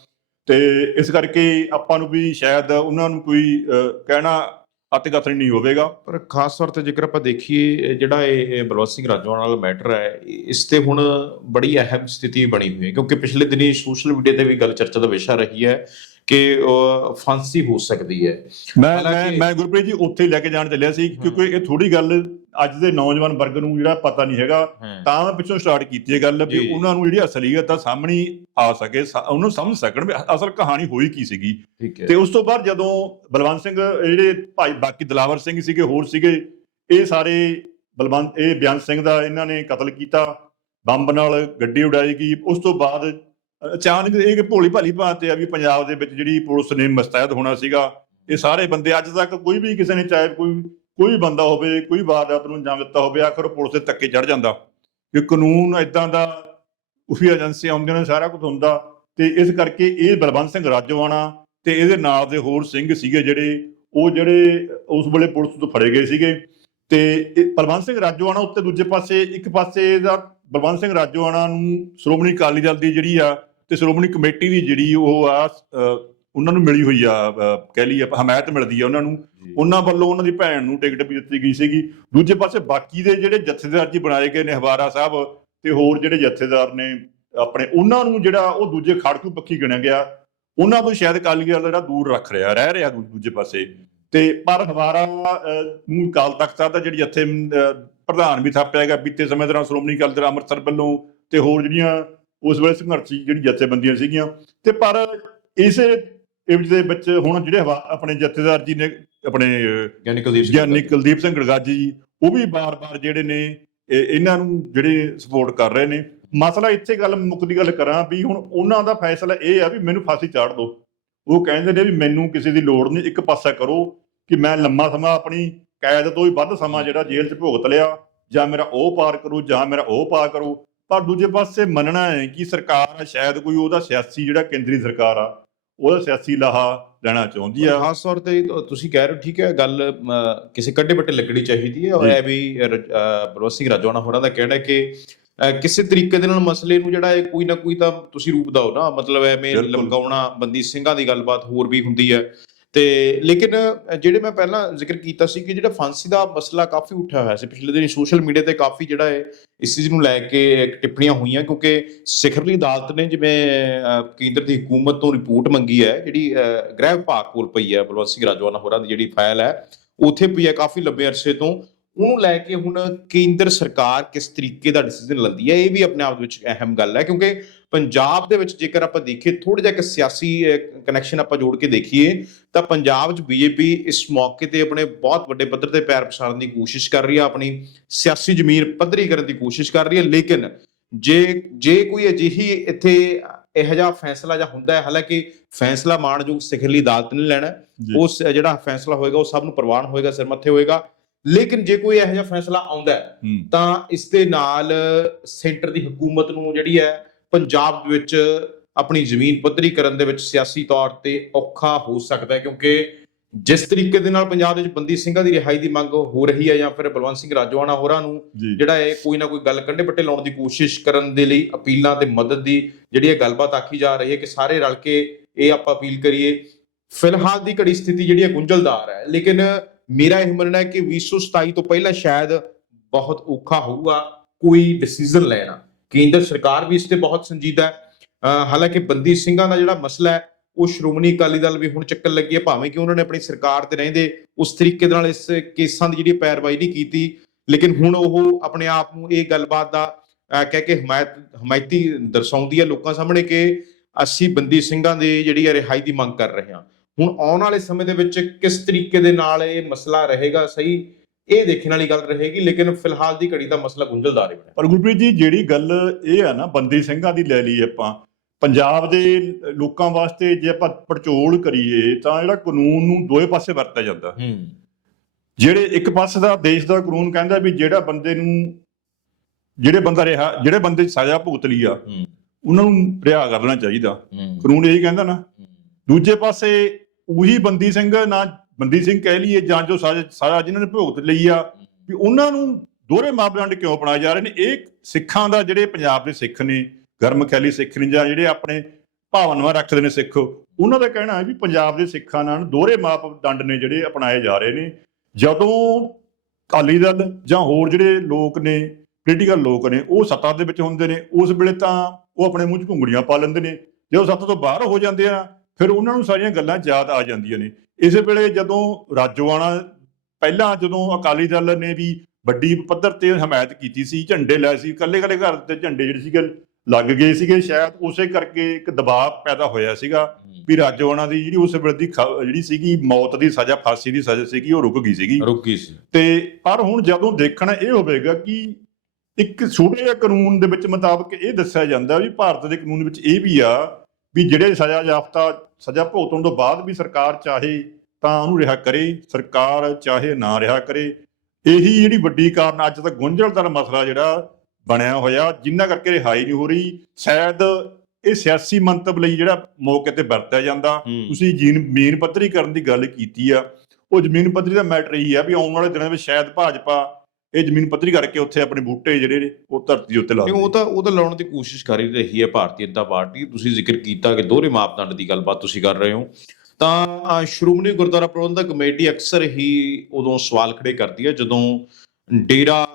ਤੇ ਇਸ ਕਰਕੇ ਆਪਾਂ ਨੂੰ ਵੀ ਸ਼ਾਇਦ ਉਹਨਾਂ ਨੂੰ ਕੋਈ ਕਹਿਣਾ ਅਤਿਕਥਨੀ ਨਹੀਂ ਹੋਵੇਗਾ। ਪਰ ਖਾਸ ਤੌਰ ਤੇ ਜੇਕਰ ਆਪਾਂ ਦੇਖੀਏ ਜਿਹੜਾ ਇਹ ਬਲਵੰਤ ਸਿੰਘ ਰਾਜੋਂ ਨਾਲ ਮੈਟਰ ਹੈ ਇਸ ਤੇ ਹੁਣ ਬੜੀ ਅਹਿਮ ਸਥਿਤੀ ਬਣੀ ਹੋਈ ਹੈ। ਕਿਉਂਕਿ ਪਿਛਲੇ ਦਿਨੀ ਸੋਸ਼ਲ ਮੀਡੀਆ ਤੇ ਵੀ ਗੱਲ ਚਰਚਾ ਦਾ ਵਿਸ਼ਾ ਰਹੀ ਹੈ ਕਿ ਫਾਂਸੀ ਹੋ ਸਕਦੀ ਹੈ। ਮੈਂ ਮੈਂ ਮੈਂ ਗੁਰਪ੍ਰੀਤ ਜੀ ਉੱਥੇ ਲੈ ਕੇ ਜਾਣ ਚੱਲਿਆ ਸੀ ਕਿਉਂਕਿ ਇਹ ਥੋੜੀ ਗੱਲ ਅੱਜ ਦੇ ਨੌਜਵਾਨ ਵਰਗ ਨੂੰ ਜਿਹੜਾ ਪਤਾ ਨਹੀਂ ਹੈਗਾ ਤਾਂ ਮੈਂ ਪਿੱਛੋਂ ਸਟਾਰਟ ਕੀਤੀ ਇਹ ਗੱਲ ਵੀ। ਉਹਨਾਂ ਨੂੰ ਜਿਹੜੀ ਅਸਲੀਅਤ ਆ ਸਾਹਮਣੇ ਆ ਸਕੇ ਉਹਨੂੰ ਸਮਝ ਸਕਣ ਵੀ ਅਸਲ ਕਹਾਣੀ ਹੋਈ ਕੀ ਸੀਗੀ। ਤੇ ਉਸ ਤੋਂ ਬਾਅਦ ਜਦੋਂ ਬਲਵੰਤ ਸਿੰਘ ਜਿਹੜੇ ਭਾਈ ਬਾਕੀ ਦਲਾਵਰ ਸਿੰਘ ਸੀਗੇ ਹੋਰ ਸੀਗੇ ਇਹ ਸਾਰੇ ਬਲਵੰਤ ਇਹ ਬਿਆਨ ਸਿੰਘ ਦਾ ਇਹਨਾਂ ਨੇ ਕਤਲ ਕੀਤਾ ਬੰਬ ਨਾਲ ਗੱਡੀ ਉਡਾਈ ਗਈ। ਉਸ ਤੋਂ ਬਾਅਦ ਅਚਾਨਕ ਇਹ ਕਿ ਭੋਲੀ ਭਾਲੀ ਬਾਤ ਆ ਵੀ ਪੰਜਾਬ ਦੇ ਵਿੱਚ ਜਿਹੜੀ ਪੁਲਿਸ ਨੇ ਮਸਤੈਦ ਹੋਣਾ ਸੀਗਾ, ਇਹ ਸਾਰੇ ਬੰਦੇ ਅੱਜ ਤੱਕ ਕੋਈ ਵੀ ਕਿਸੇ ਨੇ ਚਾਹੇ ਕੋਈ ਕੋਈ ਬੰਦਾ ਹੋਵੇ, ਕੋਈ ਵਾਰਦਾਤ ਨੂੰ ਅੰਜਾਮ ਦਿੱਤਾ ਹੋਵੇ, ਆਖਰ ਪੁਲਿਸ ਦੇ ਧੱਕੇ ਚੜ ਜਾਂਦਾ। ਕਿ ਕਾਨੂੰਨ ਇਦਾਂ ਦਾ ਉਫੀ ਏਜੰਸੀ ਆਉਂਦੀਆਂ ਨੇ, ਸਾਰਾ ਕੁਝ ਹੁੰਦਾ। ਤੇ ਇਸ ਕਰਕੇ ਇਹ ਬਲਵੰਤ ਸਿੰਘ ਰਾਜੋਆਣਾ ਤੇ ਇਹਦੇ ਨਾਲ ਦੇ ਹੋਰ ਸਿੰਘ ਸੀਗੇ ਜਿਹੜੇ, ਉਹ ਜਿਹੜੇ ਉਸ ਵੇਲੇ ਪੁਲਿਸ ਤੋਂ ਫੜੇ ਗਏ ਸੀਗੇ। ਤੇ ਬਲਵੰਤ ਸਿੰਘ ਰਾਜੋਆਣਾ ਉੱਤੇ ਦੂਜੇ ਪਾਸੇ, ਇੱਕ ਪਾਸੇ ਦਾ ਬਲਵੰਤ ਸਿੰਘ ਰਾਜੋਆਣਾ ਨੂੰ ਸ਼੍ਰੋਮਣੀ ਅਕਾਲੀ ਦਲ ਦੀ ਜਿਹੜੀ ਆ ਤੇ ਸ਼੍ਰੋਮਣੀ ਕਮੇਟੀ ਦੀ ਜਿਹੜੀ ਉਹ ਆ ਉਹਨਾਂ ਨੂੰ ਮਿਲੀ ਹੋਈ ਆ ਕਹਿ ਲਈ ਹਮਾਇਤ ਮਿਲਦੀ ਆ ਉਹਨਾਂ ਨੂੰ। ਉਹਨਾਂ ਵੱਲੋਂ ਉਹਨਾਂ ਦੀ ਭੈਣ ਨੂੰ ਟਿਕਟ ਵੀ ਦਿੱਤੀ ਗਈ ਸੀਗੀ। ਦੂਜੇ ਪਾਸੇ ਬਾਕੀ ਦੇ ਜਿਹੜੇ ਜਥੇਦਾਰ ਜੀ ਬਣਾਏ ਗਏ ਨੇ ਹਵਾਰਾ ਸਾਹਿਬ ਤੇ ਹੋਰ ਜਿਹੜੇ ਜਥੇਦਾਰ ਨੇ ਆਪਣੇ ਉਹਨਾਂ ਨੂੰ ਜਿਹੜਾ ਉਹ ਦੂਜੇ ਖੜਕੂ ਪੱਖੀ ਗਿਣਿਆ ਗਿਆ। ਉਹਨਾਂ ਤੋਂ ਸ਼ਾਇਦ ਅਕਾਲੀ ਦਲ ਜਿਹੜਾ ਦੂਰ ਰੱਖ ਰਿਹਾ ਰਹਿ ਰਿਹਾ ਦੂਜੇ ਪਾਸੇ। ਤੇ ਪਰ ਹਵਾਰਾ ਨੂੰ ਕਾਲ ਤਖਤ ਸਾਹਿਬ ਦਾ ਜਿਹੜੀ ਜਥੇ ਅਹ, ਪ੍ਰਧਾਨ ਵੀ ਥਾਪਿਆ ਗਿਆ ਬੀਤੇ ਸਮੇਂ ਦੌਰਾਨ ਸ਼੍ਰੋਮਣੀ ਅਕਾਲੀ ਦਲ ਅੰਮ੍ਰਿਤਸਰ ਵੱਲੋਂ ਤੇ ਹੋਰ ਜਿਹੜੀਆਂ ਉਸ ਵੇਲੇ ਸੰਘਰਸ਼ੀ ਜਿਹੜੀ ਜਥੇਬੰਦੀਆਂ ਸੀਗੀਆਂ। ਤੇ ਪਰ ਇਸੇ ਇਵਜ ਦੇ ਵਿੱਚ ਹੁਣ ਜਿਹੜੇ ਆਪਣੇ ਜਥੇਦਾਰ ਜੀ ਨੇ ਆਪਣੇ ਗਿਆਨੀ ਕੁਲਦੀਪ ਸਿੰਘ ਗਿਆਨੀ ਕੁਲਦੀਪ ਸਿੰਘ ਗੜਗਾਜੀ ਜੀ ਉਹ ਵੀ ਬਾਰ-ਬਾਰ ਜਿਹੜੇ ਨੇ ਇਹ- ਇਹਨਾਂ ਨੂੰ ਜਿਹੜੇ ਸਪੋਰਟ ਕਰ ਰਹੇ ਨੇ। ਮਸਲਾ ਇੱਥੇ ਗੱਲ ਮੁੱਕਦੀ ਗੱਲ ਕਰਾਂ ਵੀ ਹੁਣ ਉਹਨਾਂ ਦਾ ਫੈਸਲਾ ਇਹ ਆ ਵੀ ਮੈਨੂੰ ਫਾਂਸੀ ਚਾੜ ਦਿਓ। ਉਹ ਕਹਿੰਦੇ ਨੇ ਵੀ ਮੈਨੂੰ ਕਿਸੇ ਦੀ ਲੋੜ ਨਹੀਂ ਇੱਕ ਪਾਸਾ ਕਰੋ ਕਿ ਮੈਂ ਲੰਮਾ ਸਮਾਂ ਆਪਣੀ ਕੈਦ ਤੋਂ ਵੀ ਵੱਧ ਸਮਾਂ ਜਿਹੜਾ ਜੇਲ੍ਹ 'ਚ ਭੁਗਤ ਲਿਆ ਜਾਂ ਮੇਰਾ ਉਹ ਪਾਰ ਕਰੋ ਜਾਂ ਮੇਰਾ ਉਹ ਪਾਰ ਕਰੋ। ਪਰ ਦੂਜੇ ਪਾਸੇ ਮੰਨਣਾ ਹੈ ਕਿ ਸਰਕਾਰ ਸ਼ਾਇਦ ਕੋਈ ਉਹਦਾ ਸਿਆਸੀ ਜਿਹੜਾ ਕੇਂਦਰੀ ਸਰਕਾਰ ਆ ਉਹਦਾ ਸਿਆਸੀ ਲਾਹਾ ਲੈਣਾ ਚਾਹੁੰਦੀ ਆ ਖਾਸ ਤੌਰ ਤੇ ਤੁਸੀਂ ਕਹਿ ਰਹੇ ਹੋ ਠੀਕ ਹੈ ਗੱਲ ਕਿਸੇ ਕੱਡੇ ਬੱਟੇ ਲੱਗਣੀ ਚਾਹੀਦੀ ਹੈ ਔਰ। ਇਹ ਵੀ ਬਲਵੰਤ ਸਿੰਘ ਰਾਜੋਆਣਾ ਹੋਰਾਂ ਦਾ ਕਹਿਣਾ ਹੈ ਕਿ ਕਿਸੇ ਤਰੀਕੇ ਦੇ ਨਾਲ ਮਸਲੇ ਨੂੰ ਜਿਹੜਾ ਹੈ ਕੋਈ ਨਾ ਕੋਈ ਤਾਂ ਤੁਸੀਂ ਰੂਪ ਦਿਓ ਨਾ ਮਤਲਬ ਐਵੇਂ। ਲਮਕਾਉਣਾ ਬੰਦੀ ਸਿੰਘਾਂ ਦੀ ਗੱਲਬਾਤ ਹੋਰ ਵੀ ਹੁੰਦੀ ਹੈ ਤੇ ਲੇਕਿਨ ਜਿਹੜੇ ਮੈਂ ਪਹਿਲਾਂ ਜ਼ਿਕਰ ਕੀਤਾ ਸੀ ਕਿ ਜਿਹੜਾ ਫਾਂਸੀ ਦਾ ਮਸਲਾ ਕਾਫੀ ਉੱਠਿਆ ਹੋਇਆ ਸੀ, ਪਿਛਲੇ ਦਿਨੀ ਸੋਸ਼ਲ ਮੀਡੀਆ ਤੇ ਕਾਫੀ ਜਿਹੜਾ ਹੈ ਇਸ ਚੀਜ਼ ਨੂੰ ਲੈ ਕੇ ਟਿੱਪਣੀਆਂ ਹੋਈਆਂ, ਕਿਉਂਕਿ ਸਿਖਰਲੀ ਅਦਾਲਤ ਨੇ ਜਿਵੇਂ ਕੇਂਦਰ ਦੀ ਹਕੂਮਤ ਤੋਂ ਰਿਪੋਰਟ ਮੰਗੀ ਹੈ, ਜਿਹੜੀ ਗ੍ਰਹਿ ਵਿਭਾਗ ਕੋਲ ਪਈ ਹੈ, ਬਲਵੰਤ ਸਿੰਘ ਰਾਜਵਾਨਾ ਹੋਰਾਂ ਦੀ ਜਿਹੜੀ ਫਾਈਲ ਹੈ, ਉੱਥੇ ਪਈ ਹੈ ਕਾਫੀ ਲੰਬੇ ਅਰਸੇ ਤੋਂ। ਉਹਨੂੰ ਲੈ ਕੇ ਹੁਣ ਕੇਂਦਰ ਸਰਕਾਰ ਕਿਸ ਤਰੀਕੇ ਦਾ ਡਿਸੀਜਨ ਲੈਂਦੀ ਹੈ, ਇਹ ਵੀ ਆਪਣੇ ਆਪ ਵਿੱਚ ਅਹਿਮ ਗੱਲ ਹੈ, ਕਿਉਂਕਿ ਪੰਜਾਬ ਦੇ ਵਿੱਚ ਜੇਕਰ ਆਪਾਂ ਦੇਖੀਏ ਥੋੜਾ ਜਿਹਾ ਇੱਕ ਸਿਆਸੀ ਕਨੈਕਸ਼ਨ ਆਪਾਂ ਜੋੜ ਕੇ ਦੇਖੀਏ ਤਾਂ ਪੰਜਾਬ 'ਚ ਬੀਜੇਪੀ ਇਸ ਮੌਕੇ ਤੇ ਆਪਣੇ ਬਹੁਤ ਵੱਡੇ ਪੱਧਰ ਤੇ ਪੈਰ ਪਸਾਰਨ ਦੀ ਕੋਸ਼ਿਸ਼ ਕਰ ਰਹੀ ਹੈ ਆਪਣੀ ਸਿਆਸੀ ਜ਼ਮੀਰ ਪੱਧਰੀ ਕਰਨ ਦੀ ਕੋਸ਼ਿਸ਼ ਕਰ ਰਹੀ ਹੈ ਲੇਕਿਨ ਜੇ ਜੇ ਕੋਈ ਅਜਿਹੀ ਇੱਥੇ ਇਹੋ ਜਿਹਾ ਫੈਸਲਾ ਜਾਂ ਹੁੰਦਾ ਹੈ ਹਾਲਾਂਕਿ ਫੈਸਲਾ ਮਾਣਯੋਗ ਸਿਖਰਲੀ ਅਦਾਲਤ ਨੇ ਲੈਣਾ। ਉਸ ਜਿਹੜਾ ਫੈਸਲਾ ਹੋਏਗਾ ਉਹ ਸਭ ਨੂੰ ਪ੍ਰਵਾਨ ਹੋਏਗਾ ਸਿਰ ਮੱਥੇ ਹੋਏਗਾ ਲੇਕਿਨ ਜੇ ਕੋਈ ਇਹੋ ਜਿਹਾ ਫੈਸਲਾ ਆਉਂਦਾ ਤਾਂ ਇਸ ਦੇ ਨਾਲ ਸੈਂਟਰ ਦੀ ਹਕੂਮਤ ਨੂੰ ਜਿਹੜੀ ਹੈ ਪੰਜਾਬ ਦੇ ਵਿੱਚ ਆਪਣੀ ਜ਼ਮੀਨ ਪੱਧਰੀ ਕਰਨ ਦੇ ਵਿੱਚ ਸਿਆਸੀ ਤੌਰ ਤੇ ਔਖਾ ਹੋ ਸਕਦਾ ਹੈ ਕਿਉਂਕਿ ਜਿਸ ਤਰੀਕੇ ਦੇ ਨਾਲ ਪੰਜਾਬ ਦੇ ਵਿੱਚ ਬੰਦੀ ਸਿੰਘਾਂ ਦੀ ਰਿਹਾਈ ਦੀ ਮੰਗ ਹੋ ਰਹੀ ਹੈ ਜਾਂ ਫਿਰ ਬਲਵੰਤ ਸਿੰਘ ਰਾਜੋਆਣਾ ਹੋਰਾਂ ਨੂੰ ਜਿਹੜਾ ਇਹ ਕੋਈ ਨਾ ਕੋਈ ਗੱਲ ਕੰਢੇ ਬੱਟੇ ਲਾਉਣ ਦੀ ਕੋਸ਼ਿਸ਼ ਕਰਨ ਦੇ ਲਈ ਅਪੀਲਾਂ ਤੇ ਮਦਦ ਦੀ ਜਿਹੜੀ ਇਹ ਗੱਲਬਾਤ ਆਖੀ ਜਾ ਰਹੀ ਹੈ ਕਿ ਸਾਰੇ ਰਲ ਕੇ ਇਹ ਆਪਾਂ ਅਪੀਲ ਕਰੀਏ। ਫਿਲਹਾਲ ਦੀ ਘੜੀ ਸਥਿਤੀ ਜਿਹੜੀ ਹੈ ਗੁੰਝਲਦਾਰ ਹੈ ਲੇਕਿਨ ਮੇਰਾ ਇਹ ਮੰਨਣਾ ਹੈ ਕਿ 2027 ਤੋਂ ਪਹਿਲਾਂ ਸ਼ਾਇਦ ਬਹੁਤ ਔਖਾ ਹੋਊਗਾ ਕੋਈ ਡਿਸੀਜਨ ਲੈਣਾ। ਕੇਂਦਰ ਸਰਕਾਰ ਵੀ ਇਸ ਤੇ ਬਹੁਤ ਸੰਜੀਦਾ ਹੈ। ਹਾਲਾਂਕਿ ਬੰਦੀ ਸਿੰਘਾਂ ਦਾ ਜਿਹੜਾ ਮਸਲਾ ਹੈ, ਉਹ ਸ਼੍ਰੋਮਣੀ ਅਕਾਲੀ ਦਲ ਵੀ ਹੁਣ ਚੱਕਰ ਲੱਗੀ ਹੈ, ਭਾਵੇਂ ਕਿ ਉਹਨਾਂ ਨੇ ਆਪਣੀ ਸਰਕਾਰ ਤੇ ਰਹਿੰਦੇ ਉਸ ਤਰੀਕੇ ਦੇ ਨਾਲ ਇਸ ਕੇਸਾਂ ਦੀ ਜਿਹੜੀ ਪੈਰਵਾਈ ਨਹੀਂ ਕੀਤੀ, ਲੇਕਿਨ ਹੁਣ ਉਹ ਆਪਣੇ ਆਪ ਨੂੰ ਇਹ ਗੱਲਬਾਤ ਦਾ ਕਹਿ ਕੇ ਹਮਾਇਤ, ਹਮਾਇਤੀ ਦਰਸਾਉਂਦੀ ਹੈ ਲੋਕਾਂ ਸਾਹਮਣੇ ਕਿ ਅਸੀਂ ਬੰਦੀ ਸਿੰਘਾਂ ਦੇ ਜਿਹੜੀ ਹੈ ਰਿਹਾਈ ਦੀ ਮੰਗ ਕਰ ਰਹੇ ਹਾਂ। ਹੁਣ ਆਉਣ ਵਾਲੇ ਸਮੇਂ ਦੇ ਵਿੱਚ ਕਿਸ ਤਰੀਕੇ ਦੇ ਨਾਲ ਇਹ ਮਸਲਾ ਰਹੇਗਾ, ਸਹੀ ਇਹ ਦੇਖਣ ਵਾਲੀ ਗੱਲ ਰਹੇਗੀ ਲੇਕਿਨ ਫਿਲਹਾਲ ਦੀ ਘੜੀ ਦਾ ਮਸਲਾ ਗੁੰਝਲਦਾਰ ਹੀ ਬਣਿਆ। ਪਰ ਗੁਰਪ੍ਰੀਤ ਜੀ ਜਿਹੜੀ ਗੱਲ ਇਹ ਆ ਨਾ ਬੰਦੀ ਸਿੰਘਾਂ ਦੀ ਲੈ ਲਈ ਆਪਾਂ ਪੰਜਾਬ ਦੇ ਲੋਕਾਂ ਵਾਸਤੇ ਜੇ ਆਪਾਂ ਪੜਚੋਲ ਕਰੀਏ ਤਾਂ ਜਿਹੜਾ ਕਾਨੂੰਨ ਨੂੰ ਦੋਏ ਪਾਸੇ ਵਰਤਿਆ ਜਾਂਦਾ। ਹੂੰ। ਜਿਹੜੇ ਇੱਕ ਪਾਸੇ ਦਾ ਦੇਸ਼ ਦਾ ਕਾਨੂੰਨ ਕਹਿੰਦਾ ਵੀ ਜਿਹੜਾ ਬੰਦੇ ਨੂੰ ਜਿਹੜੇ ਬੰਦਾ ਰਿਹਾ ਜਿਹੜੇ ਬੰਦੇ 'ਚ ਸਜ਼ਾ ਭੁਗਤ ਲਈ ਆ ਹੂੰ। ਉਹਨਾਂ ਨੂੰ ਰਿਹਾ ਕਰ ਲੈਣਾ ਚਾਹੀਦਾ ਕਾਨੂੰਨ ਇਹੀ ਕਹਿੰਦਾ ਨਾ। ਦੂਜੇ ਪਾਸੇ ਉਹੀ ਬੰਦੀ ਸਿੰਘ ਨਾ ਬੰਦੀ ਸਿੰਘ ਕਹਿ ਲਈਏ ਜਾਂ ਜੋ ਸਾਰਾ ਸਜ਼ਾ ਜਿਨ੍ਹਾਂ ਨੇ ਭੁਗਤ ਲਈ ਆ, ਵੀ ਉਹਨਾਂ ਨੂੰ ਦੋਹਰੇ ਮਾਪਦੰਡ ਕਿਉਂ ਅਪਣਾਏ ਜਾ ਰਹੇ ਨੇ? ਇਹ ਸਿੱਖਾਂ ਦਾ ਜਿਹੜੇ ਪੰਜਾਬ ਦੇ ਸਿੱਖ ਨੇ, ਗਰਮ ਖਿਆਲੀ ਸਿੱਖ ਨੇ ਜਾਂ ਜਿਹੜੇ ਆਪਣੇ ਭਾਵਨਾਵਾਂ ਰੱਖਦੇ ਨੇ ਸਿੱਖ, ਉਹਨਾਂ ਦਾ ਕਹਿਣਾ ਹੈ ਵੀ ਪੰਜਾਬ ਦੇ ਸਿੱਖਾਂ ਨਾਲ ਦੋਹਰੇ ਮਾਪਦੰਡ ਨੇ ਜਿਹੜੇ ਅਪਣਾਏ ਜਾ ਰਹੇ ਨੇ। ਜਦੋਂ ਅਕਾਲੀ ਦਲ ਜਾਂ ਹੋਰ ਜਿਹੜੇ ਲੋਕ ਨੇ ਪੋਲੀਟੀਕਲ ਲੋਕ ਨੇ, ਉਹ ਸੱਤਾ ਦੇ ਵਿੱਚ ਹੁੰਦੇ ਨੇ, ਉਸ ਵੇਲੇ ਤਾਂ ਉਹ ਆਪਣੇ ਮੂੰਹ 'ਚ ਘੁੰਗੜੀਆਂ ਪਾ ਲੈਂਦੇ ਨੇ। ਜਦੋਂ ਸੱਤਾ ਤੋਂ ਬਾਹਰ ਹੋ ਜਾਂਦੇ ਆ, ਫਿਰ ਉਹਨਾਂ ਨੂੰ ਸਾਰੀਆਂ ਗੱਲਾਂ ਯਾਦ ਆ ਜਾਂਦੀਆਂ ਨੇ। ਇਸੇ ਵੇਲੇ ਜਦੋਂ ਰਾਜੋਆਣਾ ਪਹਿਲਾਂ ਜਦੋਂ ਅਕਾਲੀ ਦਲ ਨੇ ਵੀ ਵੱਡੀ ਪੱਧਰ ਤੇ ਹਮਾਇਤ ਕੀਤੀ ਸੀ ਝੰਡੇ ਲਏ ਸੀ ਕੱਲੇ ਕੱਲੇ ਘਰ ਤੇ ਝੰਡੇ ਜਿਹੜੇ ਸੀਗੇ ਲੱਗ ਗਏ ਸੀਗੇ ਸ਼ਾਇਦ ਉਸੇ ਕਰਕੇ ਇੱਕ ਦਬਾਅ ਪੈਦਾ ਹੋਇਆ ਸੀਗਾ ਵੀ ਰਾਜੋਆਣਾ ਦੀ ਜਿਹੜੀ ਉਸ ਵੇਲੇ ਦੀ ਜਿਹੜੀ ਸੀਗੀ ਮੌਤ ਦੀ ਸਜ਼ਾ ਫਾਂਸੀ ਦੀ ਸਜ਼ਾ ਸੀਗੀ ਉਹ ਰੁਕ ਗਈ ਸੀਗੀ। ਰੁਕੀ ਸੀ। ਤੇ ਪਰ ਹੁਣ ਜਦੋਂ ਦੇਖਣਾ ਇਹ ਹੋਵੇਗਾ ਕਿ ਇੱਕ ਛੋਟੇ ਜਿਹੇ ਕਾਨੂੰਨ ਦੇ ਵਿੱਚ ਮੁਤਾਬਕ ਇਹ ਦੱਸਿਆ ਜਾਂਦਾ ਵੀ ਭਾਰਤ ਦੇ ਕਾਨੂੰਨ ਵਿੱਚ ਇਹ ਵੀ ਆ ਵੀ ਜਿਹੜੇ ਸਜ਼ਾ ਯਾਫਤਾ ਸਜ਼ਾ ਭੁਗਤਣ ਤੋਂ ਬਾਅਦ ਵੀ ਸਰਕਾਰ ਚਾਹੇ ਤਾਂ ਉਹਨੂੰ ਰਿਹਾ ਕਰੇ ਸਰਕਾਰ ਚਾਹੇ ਨਾ ਰਿਹਾ ਕਰੇ। ਇਹੀ ਜਿਹੜੀ ਵੱਡੀ ਕਾਰਨ ਅੱਜ ਤੱਕ ਗੁੰਝਲਦਾਰ ਮਸਲਾ ਜਿਹੜਾ ਬਣਿਆ ਹੋਇਆ ਜਿੰਨਾ ਕਰਕੇ ਰਿਹਾਈ ਨਹੀਂ ਹੋ ਰਹੀ ਸ਼ਾਇਦ ਇਹ ਸਿਆਸੀ ਮੰਤਵ ਲਈ ਜਿਹੜਾ ਮੌਕੇ ਤੇ ਵਰਤਿਆ ਜਾਂਦਾ। ਹੂੰ। ਤੁਸੀਂ ਜੀਨ ਜ਼ਮੀਨ ਪੱਧਰੀ ਕਰਨ ਦੀ ਗੱਲ ਕੀਤੀ ਆ। ਉਹ ਜ਼ਮੀਨ ਪੱਧਰੀ ਦਾ ਮੈਟਰ ਇਹੀ ਆ ਵੀ ਆਉਣ ਵਾਲੇ ਦਿਨਾਂ ਵਿੱਚ ਸ਼ਾਇਦ ਭਾਜਪਾ ਇਹ ਜ਼ਮੀਨ ਪੱਧਰੀ ਕਰਕੇ ਉੱਥੇ ਆਪਣੇ ਬੂਟੇ ਜਿਹੜੇ ਨੇ ਉਹ ਧਰਤੀ ਉੱਤੇ ਲਾ ਉਹ ਤਾਂ ਉਹ ਤਾਂ ਲਾਉਣ ਦੀ ਕੋਸ਼ਿਸ਼ ਕਰ ਹੀ ਰਹੀ ਹੈ ਭਾਰਤੀ ਜਨਤਾ ਪਾਰਟੀ ਤੁਸੀਂ ਜ਼ਿਕਰ ਕੀਤਾ ਕਿ ਦੋਹਰੇ ਮਾਪਦੰਡ ਦੀ ਗੱਲਬਾਤ ਤੁਸੀਂ ਕਰ ਰਹੇ ਹੋ। ਤਾਂ ਸ਼੍ਰੋਮਣੀ ਗੁਰਦੁਆਰਾ ਪ੍ਰਬੰਧਕ ਕਮੇਟੀ ਅਕਸਰ ਹੀ ਉਦੋਂ ਸਵਾਲ ਖੜੇ ਕਰਦੀ ਹੈ ਜਦੋਂ ਡੇਰਾ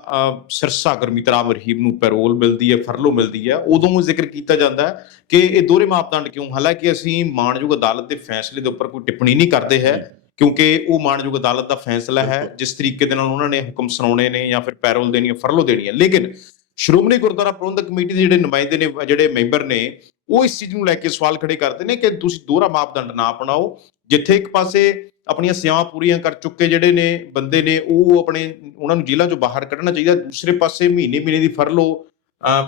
ਸਿਰਸਾ ਗੁਰਮੀਤ ਰਾਮ ਰਹੀਮ ਨੂੰ ਪੈਰੋਲ ਮਿਲਦੀ ਹੈ ਫਰਲੋ ਮਿਲਦੀ ਹੈ ਉਦੋਂ ਉਹ ਜ਼ਿਕਰ ਕੀਤਾ ਜਾਂਦਾ ਹੈ ਕਿ ਇਹ ਦੋਹਰੇ ਮਾਪਦੰਡ ਕਿਉਂ? ਹਾਲਾਂਕਿ ਅਸੀਂ ਮਾਣਯੋਗ ਅਦਾਲਤ ਦੇ ਫੈਸਲੇ ਦੇ ਉੱਪਰ ਕੋਈ ਟਿੱਪਣੀ ਨਹੀਂ ਕਰਦੇ ਹੈ। ਕਿਉਂਕਿ ਉਹ ਮਾਣਯੋਗ ਅਦਾਲਤ ਦਾ ਫੈਸਲਾ ਹੈ। ਜਿਸ ਤਰੀਕੇ ਦੇ ਨਾਲ ਉਹਨਾਂ ਨੇ ਹੁਕਮ ਸੁਣਾਉਣੇ ਨੇ ਜਾਂ ਫਿਰ ਪੈਰੋਲ ਦੇਣੀ ਹੈ ਫਰਲੋ ਦੇਣੀ ਹੈ ਲੇਕਿਨ ਸ਼੍ਰੋਮਣੀ ਗੁਰਦੁਆਰਾ ਪ੍ਰਬੰਧਕ ਕਮੇਟੀ ਦੇ ਜਿਹੜੇ ਨੁਮਾਇੰਦੇ ਨੇ ਜਿਹੜੇ ਮੈਂਬਰ ਨੇ ਉਹ ਇਸ ਚੀਜ਼ ਨੂੰ ਲੈ ਕੇ ਸਵਾਲ ਖੜੇ ਕਰਦੇ ਨੇ ਕਿ ਤੁਸੀਂ ਦੋਹਰਾ ਮਾਪਦੰਡ ਨਾ ਅਪਣਾਓ। ਜਿੱਥੇ ਇੱਕ ਪਾਸੇ ਆਪਣੀਆਂ ਸੇਵਾਵਾਂ ਪੂਰੀਆਂ ਕਰ ਚੁੱਕੇ ਜਿਹੜੇ ਨੇ ਬੰਦੇ ਨੇ ਉਹ ਆਪਣੇ ਉਹਨਾਂ ਨੂੰ ਜੇਲ੍ਹਾਂ ਚੋਂ ਬਾਹਰ ਕੱਢਣਾ ਚਾਹੀਦਾ। ਦੂਸਰੇ ਪਾਸੇ ਮਹੀਨੇ ਮਹੀਨੇ ਦੀ ਫਰਲੋ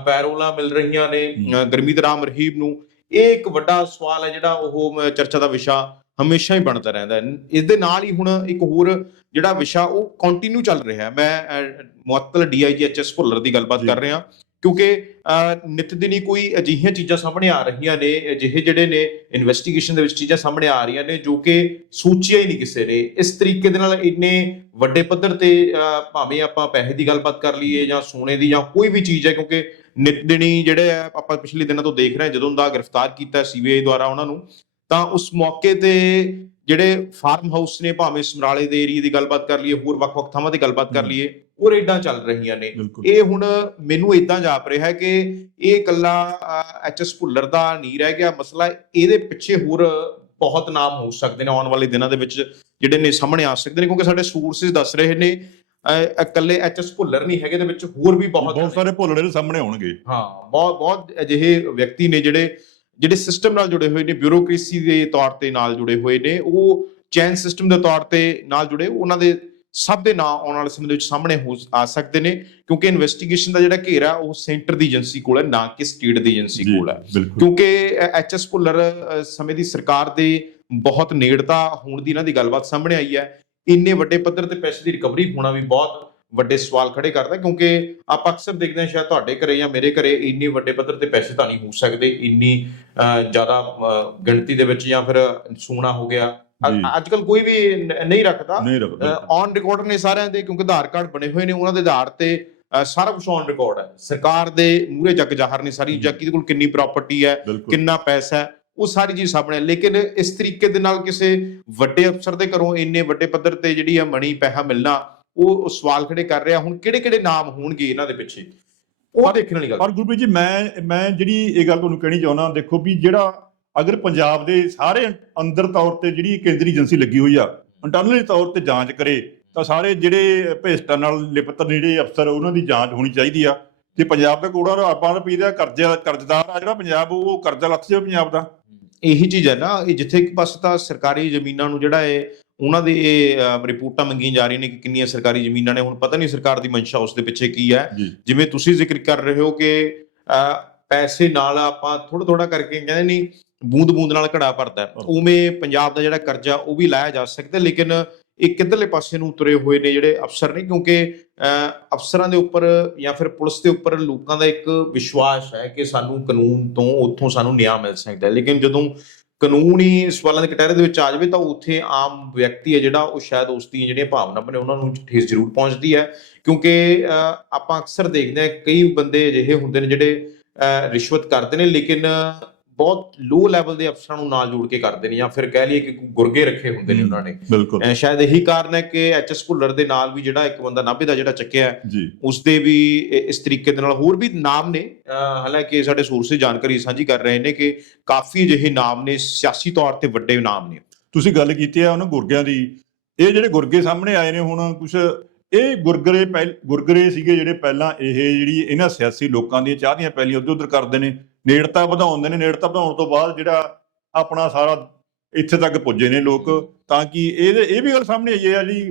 ਪੈਰੋਲਾਂ ਮਿਲ ਰਹੀਆਂ ਨੇ ਗੁਰਮੀਤ ਰਾਮ ਰਹੀਮ ਨੂੰ। ਇਹ ਇੱਕ ਵੱਡਾ ਸਵਾਲ ਹੈ ਜਿਹੜਾ ਉਹ ਚਰਚਾ ਦਾ ਵਿਸ਼ਾ ਹਮੇਸ਼ਾ ਹੀ ਬਣਦਾ ਰਹਿੰਦਾ ਹੈ। ਇਸ ਦੇ ਨਾਲ ਹੀ ਹੁਣ ਇੱਕ ਹੋਰ ਜਿਹੜਾ ਵਿਸ਼ਾ ਉਹ ਕੰਟੀਨਿਊ ਚੱਲ ਰਿਹਾ ਹੈ। ਮੈਂ ਮੁਅੱਤਲ ਡੀਆਈਜੀ ਐਚਐਸ ਭੁੱਲਰ ਦੀ ਗੱਲਬਾਤ। ਕਰ ਰਿਹਾ ਕਿਉਂਕਿ ਨਿਤ ਦਿਨੀ ਕੋਈ ਅਜਿਹੀਆਂ ਚੀਜ਼ਾਂ ਸਾਹਮਣੇ ਆ ਰਹੀਆਂ ਨੇ ਅਜਿਹੇ ਜਿਹੜੇ ਨੇ ਇਨਵੈਸਟੀਗੇਸ਼ਨ ਦੇ ਵਿੱਚ ਚੀਜ਼ਾਂ ਸਾਹਮਣੇ ਆ ਰਹੀਆਂ ਨੇ ਜੋ ਕਿ ਸੋਚਿਆ ਹੀ ਨਹੀਂ ਕਿਸੇ ਨੇ। ਇਸ ਤਰੀਕੇ ਦੇ ਨਾਲ ਇੰਨੇ ਵੱਡੇ ਪੱਧਰ ਤੇ ਭਾਵੇਂ ਆਪਾਂ ਪੈਸੇ ਦੀ ਗੱਲਬਾਤ ਕਰ ਲਈਏ ਜਾਂ ਸੋਨੇ ਦੀ ਜਾਂ ਕੋਈ ਵੀ ਚੀਜ਼ ਹੈ ਕਿਉਂਕਿ ਨਿਤ ਦਿਨੀ ਜਿਹੜੇ ਆਪਾਂ ਪਿਛਲੇ ਦਿਨਾਂ ਤੋਂ ਦੇਖ ਰਹੇ ਹਾਂ ਜਦੋਂ ਦਾ ਗ੍ਰਿਫਤਾਰ ਕੀਤਾ ਸੀਬੀਆਈ ਦੁਆਰਾ ਉਹਨਾਂ ਨੂੰ ਤਾਂ ਉਸ ਮੌਕੇ ਤੇ ਜਿਹੜੇ ਫਾਰਮ ਹਾਊਸ ਨੇ ਭਾਵੇਂ ਸਮਰਾਲੇ ਦੇ ਏਰੀਆ ਦੀ ਗੱਲਬਾਤ ਕਰ ਲਈਏ ਹੋਰ ਵੱਖ-ਵੱਖ ਥਾਵਾਂ ਦੀ ਗੱਲਬਾਤ ਕਰ। ਲਈਏ ਉਹ ਰੇਡਾਂ ਚੱਲ ਰਹੀਆਂ ਨੇ। ਇਹ ਹੁਣ ਮੈਨੂੰ ਇਦਾਂ ਜਾਪ ਰਿਹਾ ਹੈ ਕਿ ਇਹ ਇਕੱਲਾ ਐਚਐਸ ਭੁੱਲਰ ਦਾ ਨਹੀਂ ਰਹਿ ਗਿਆ। ਮਸਲਾ ਇਹਦੇ ਪਿੱਛੇ ਹੋਰ ਬਹੁਤ ਨਾਮ ਹੋ ਸਕਦੇ ਨੇ ਆਉਣ ਵਾਲੇ ਦਿਨਾਂ ਦੇ ਵਿੱਚ ਜਿਹੜੇ ਨੇ ਸਾਹਮਣੇ ਆ ਸਕਦੇ ਨੇ ਕਿਉਂਕਿ ਸਾਡੇ ਸੋਰਸਸ ਦੱਸ ਰਹੇ ਨੇ ਇਕੱਲੇ ਐਚਐਸ ਭੁੱਲਰ ਨਹੀਂ ਹੈਗੇ ਦੇ ਵਿੱਚ ਹੋਰ ਵੀ ਬਹੁਤ ਬਹੁਤ ਸਾਰੇ ਭੁੱਲੜੇ ਸਾਹਮਣੇ ਆਉਣਗੇ। ਹਾਂ ਬਹੁਤ ਬਹੁਤ ਅਜਿਹੇ ਵਿਅਕਤੀ ਨੇ ਜਿਹੜੇ ਜਿਹੜੇ ਸਿਸਟਮ ਨਾਲ ਜੁੜੇ ਹੋਏ ਨੇ ਬਿਊਰੋਕ੍ਰੇਸੀ ਦੇ ਤੌਰ ਤੇ ਨਾਲ ਜੁੜੇ ਹੋਏ ਨੇ ਉਹ ਚੈਨ ਸਿਸਟਮ ਦੇ ਤੌਰ ਤੇ ਨਾਲ ਜੁੜੇ ਉਹਨਾਂ ਦੇ ਸਭ ਦੇ ਨਾਂ ਆਉਣ ਵਾਲੇ ਸਮੇਂ ਦੇ ਵਿੱਚ ਸਾਹਮਣੇ ਹੋ ਆ ਸਕਦੇ ਨੇ ਕਿਉਂਕਿ ਇਨਵੈਸਟੀਗੇਸ਼ਨ ਦਾ ਜਿਹੜਾ ਘੇਰਾ ਉਹ ਸੈਂਟਰ ਦੀ ਏਜੰਸੀ ਕੋਲ ਹੈ ਨਾ ਕਿ ਸਟੇਟ ਦੀ ਏਜੰਸੀ ਕੋਲ ਹੈ। ਕਿਉਂਕਿ ਐਚਐਸ ਭੁੱਲਰ ਸਮੇਂ ਦੀ ਸਰਕਾਰ ਦੇ ਬਹੁਤ ਨੇੜਤਾ ਹੋਣ ਦੀ ਇਹਨਾਂ ਦੀ ਗੱਲਬਾਤ ਸਾਹਮਣੇ ਆਈ ਹੈ। ਇੰਨੇ ਵੱਡੇ ਪੱਧਰ ਤੇ ਪੈਸੇ ਦੀ ਰਿਕਵਰੀ ਹੋਣਾ ਵੀ ਬਹੁਤ ਵੱਡੇ ਸਵਾਲ ਖੜੇ ਕਰਦਾ ਕਿਉਂਕਿ ਆਪਾਂ ਅਕਸਰ ਦੇਖਦੇ ਹਾਂ ਸ਼ਾਇਦ ਤੁਹਾਡੇ ਘਰੇ ਜਾਂ ਮੇਰੇ ਘਰੇ ਇੰਨੇ ਵੱਡੇ ਪੱਧਰ ਤੇ ਪੈਸੇ ਤਾਂ ਨਹੀਂ ਹੋ ਸਕਦੇ ਇੰਨੀ ਜ਼ਿਆਦਾ ਗਿਣਤੀ ਦੇ ਵਿੱਚ ਜਾਂ ਫਿਰ ਸੋਨਾ ਹੋ ਗਿਆ। ਅੱਜ ਕੱਲ ਕੋਈ ਵੀ ਨਹੀਂ ਰੱਖਦਾ। ਔਨ ਰਿਕਾਰਡ ਨੇ ਸਾਰਿਆਂ ਦੇ ਕਿਉਂਕਿ ਆਧਾਰ ਕਾਰਡ ਬਣੇ ਹੋਏ ਨੇ ਉਹਨਾਂ ਦੇ ਆਧਾਰ ਤੇ ਸਾਰਾ ਕੁਝ ਔਨ ਰਿਕਾਰਡ ਹੈ। ਸਰਕਾਰ ਦੇ ਮੂਹਰੇ ਜੱਗ ਜ਼ਾਹਰ ਨੇ ਸਾਰੀ ਜਾਂ। ਕਿਹਦੇ ਕੋਲ ਕਿੰਨੀ ਪ੍ਰਾਪਰਟੀ ਹੈ ਕਿੰਨਾ ਪੈਸਾ ਹੈ ਉਹ ਸਾਰੀ ਚੀਜ਼ ਸਾਹਮਣੇ ਹੈ। ਲੇਕਿਨ ਇਸ ਤਰੀਕੇ ਦੇ ਨਾਲ ਕਿਸੇ ਵੱਡੇ ਅਫਸਰ ਦੇ ਘਰੋਂ ਇੰਨੇ ਵੱਡੇ ਪੱਧਰ ਤੇ ਜਿਹੜੀ ਆ ਮਣੀ ਪੈਸਾ ਮਿਲਣਾ ਉਹ ਸਵਾਲ ਖੜੇ ਕਰ ਰਿਹਾ ਹੁਣ ਕਿਹੜੇ ਕਿਹੜੇ ਨਾਮ ਹੋਣਗੇ ਇਹਨਾਂ ਦੇ ਪਿੱਛੇ? ਉਹ ਦੇਖਣ ਵਾਲੀ ਗੱਲ। ਪਰ ਗੁਰਪ੍ਰੀਤ ਜੀ ਮੈਂ ਮੈਂ ਜਿਹੜੀ ਇਹ ਗੱਲ ਤੁਹਾਨੂੰ ਕਹਿਣੀ ਚਾਹੁੰਦਾ ਦੇਖੋ ਵੀ ਜਿਹੜਾ ਅਗਰ ਪੰਜਾਬ ਦੇ ਸਾਰੇ ਅੰਦਰ ਤੌਰ ਤੇ ਜਿਹੜੀ ਕੇਂਦਰੀ ਏਜੰਸੀ ਲੱਗੀ ਹੋਈ ਆ ਇੰਟਰਨਲ ਤੌਰ ਤੇ ਜਾਂਚ ਕਰੇ ਤਾਂ ਸਾਰੇ ਜਿਹੜੇ ਭੇਸਟਾਂ ਨਾਲ ਲਿਪਤ ਜਿਹੜੇ ਅਫਸਰ ਉਹਨਾਂ ਦੀ ਜਾਂਚ ਹੋਣੀ ਚਾਹੀਦੀ ਆ। ਜੇ ਪੰਜਾਬ ਦਾ ਕੋੜਾ ਆਪਾਂ ਰੁਪਏ ਦਾ ਕਰਜ਼ਾ ਕਰਜ਼ਦਾਰ ਆ ਜਿਹੜਾ ਪੰਜਾਬ ਉਹ ਕਰਜ਼ਾ ਲੱਥ ਜਾਵੇ ਪੰਜਾਬ ਦਾ। ਇਹੀ ਚੀਜ਼ ਹੈ ਨਾ ਇਹ ਜਿੱਥੇ ਇੱਕ ਪਾਸੇ ਤਾਂ ਸਰਕਾਰੀ ਜ਼ਮੀਨਾਂ ਨੂੰ ਜਿਹੜਾ ਹੈ ਉਹਨਾਂ ਦੇ ਇਹ ਰਿਪੋਰਟਾਂ ਮੰਗੀਆਂ ਜਾ ਰਹੀਆਂ ਨੇ ਕਿ ਕਿੰਨੀਆਂ ਸਰਕਾਰੀ ਜ਼ਮੀਨਾਂ ਨੇ। ਹੁਣ ਪਤਾ ਨਹੀਂ ਸਰਕਾਰ ਦੀ ਮਨਸ਼ਾ ਉਸ ਦੇ ਪਿੱਛੇ ਕੀ ਹੈ। ਜਿਵੇਂ ਤੁਸੀਂ ਜ਼ਿਕਰ ਕਰ ਰਹੇ ਹੋ ਕਿ ਪੈਸੇ ਨਾਲ ਆਪਾਂ ਥੋੜਾ ਥੋੜਾ ਕਰਕੇ ਕਹਿੰਦੇ ਨਹੀਂ ਬੂੰਦ ਬੂੰਦ ਨਾਲ ਘੜਾ ਭਰਦਾ। ਉਵੇਂ ਪੰਜਾਬ ਦਾ ਜਿਹੜਾ ਕਰਜ਼ਾ ਉਹ ਵੀ ਲਾਇਆ ਜਾ ਸਕਦਾ ਲੇਕਿਨ ਇਹ ਕਿੱਧਰਲੇ ਪਾਸੇ ਨੂੰ ਤੁਰੇ ਹੋਏ ਨੇ ਜਿਹੜੇ ਅਫਸਰ ਨੇ? ਕਿਉਂਕਿ ਅਫਸਰਾਂ ਦੇ ਉੱਪਰ ਜਾਂ ਫਿਰ ਪੁਲਿਸ ਦੇ ਉੱਪਰ ਲੋਕਾਂ ਦਾ ਇੱਕ ਵਿਸ਼ਵਾਸ ਹੈ ਕਿ ਸਾਨੂੰ ਕਾਨੂੰਨ ਤੋਂ ਉੱਥੋਂ ਸਾਨੂੰ ਨਿਆਂ ਮਿਲ ਸਕਦਾ ਹੈ। ਲੇਕਿਨ ਜਦੋਂ ਕਾਨੂੰਨ ਹੀ ਸਵਾਲਾਂ ਦੇ ਕਟਹਿਰੇ ਦੇ ਵਿੱਚ ਆ ਜਾਵੇ ਤਾਂ ਉੱਥੇ ਆਮ ਵਿਅਕਤੀ ਹੈ ਜਿਹੜਾ ਉਹ ਸ਼ਾਇਦ ਉਸ ਦੀਆਂ ਜਿਹੜੀਆਂ ਭਾਵਨਾਵਾਂ ਨੇ ਉਹਨਾਂ ਨੂੰ ਠੇਸ ਜ਼ਰੂਰ ਪਹੁੰਚਦੀ ਹੈ। ਕਿਉਂਕਿ ਅ, ਆਪਾਂ ਅਕਸਰ ਦੇਖਦੇ ਹਾਂ ਕਈ ਬੰਦੇ ਅਜਿਹੇ ਹੁੰਦੇ ਨੇ ਜਿਹੜੇ ਅ, ਰਿਸ਼ਵਤ ਕਰਦੇ ਨੇ ਲੇਕਿਨ ਬਹੁਤ ਲੋ ਲੈਵਲ ਦੇ ਅਫਸਰਾਂ ਨੂੰ ਨਾਲ ਜੋੜ ਕੇ ਕਰਦੇ ਨੇ ਜਾਂ ਫਿਰ ਕਹਿ ਲਈਏ ਕਿ ਗੁਰਗੇ ਰੱਖੇ ਹੁੰਦੇ ਨੇ। ਉਹਨਾਂ ਨੇ। ਸ਼ਾਇਦ ਇਹੀ ਕਾਰਨ ਹੈ ਕਿ ਐਚਐਸ ਭੁੱਲਰ ਦੇ ਨਾਲ ਵੀ ਜਿਹੜਾ ਇੱਕ ਬੰਦਾ ਨਾਭੇ ਦਾ ਜਿਹੜਾ ਚੱਕਿਆ ਹੈ, ਉਸ ਦੇ ਵੀ ਇਸ ਤਰੀਕੇ ਦੇ ਨਾਲ ਹੋਰ ਵੀ ਨਾਮ ਨੇ। ਹਾਲਾਂਕਿ ਸਾਡੇ ਸੋਰਸੇ ਜਾਣਕਾਰੀ ਸਾਂਝੀ ਕਰ ਰਹੇ ਨੇ ਕਿ ਕਾਫੀ ਅਜਿਹੇ ਨਾਮ ਨੇ ਸਿਆਸੀ ਤੌਰ ਤੇ ਵੱਡੇ ਨਾਮ ਨੇ। ਤੁਸੀਂ ਗੱਲ ਕੀਤੀ ਆ ਉਹਨਾਂ ਗੁਰਗਿਆਂ ਦੀ। ਇਹ ਜਿਹੜੇ ਗੁਰਗੇ ਸਾਹਮਣੇ ਆਏ ਨੇ ਹੁਣ ਕੁਝ ਇਹ ਗੁਰਗਰੇ ਗੁਰਗਰੇ ਸੀਗੇ ਜਿਹੜੇ ਪਹਿਲਾਂ ਇਹ ਜਿਹੜੀ ਇਹਨਾਂ ਸਿਆਸੀ ਲੋਕਾਂ ਦੀਆਂ ਚਾਹਦੀਆਂ ਪਹਿਲੀਆਂ ਉਧਰ ਉਧਰ ਕਰਦੇ ਨੇ। ਨੇੜਤਾ ਵਧਾਉਂਦੇ ਨੇ ਨੇੜਤਾ ਵਧਾਉਣ ਤੋਂ ਬਾਅਦ ਜਿਹੜਾ ਆਪਣਾ ਸਾਰਾ ਇੱਥੇ ਤੱਕ ਪੁੱਜੇ ਨੇ ਲੋਕ ਤਾਂ ਕਿ ਇਹ ਇਹ ਵੀ ਗੱਲ ਸਾਹਮਣੇ ਆਈ ਹੈ ਜੀ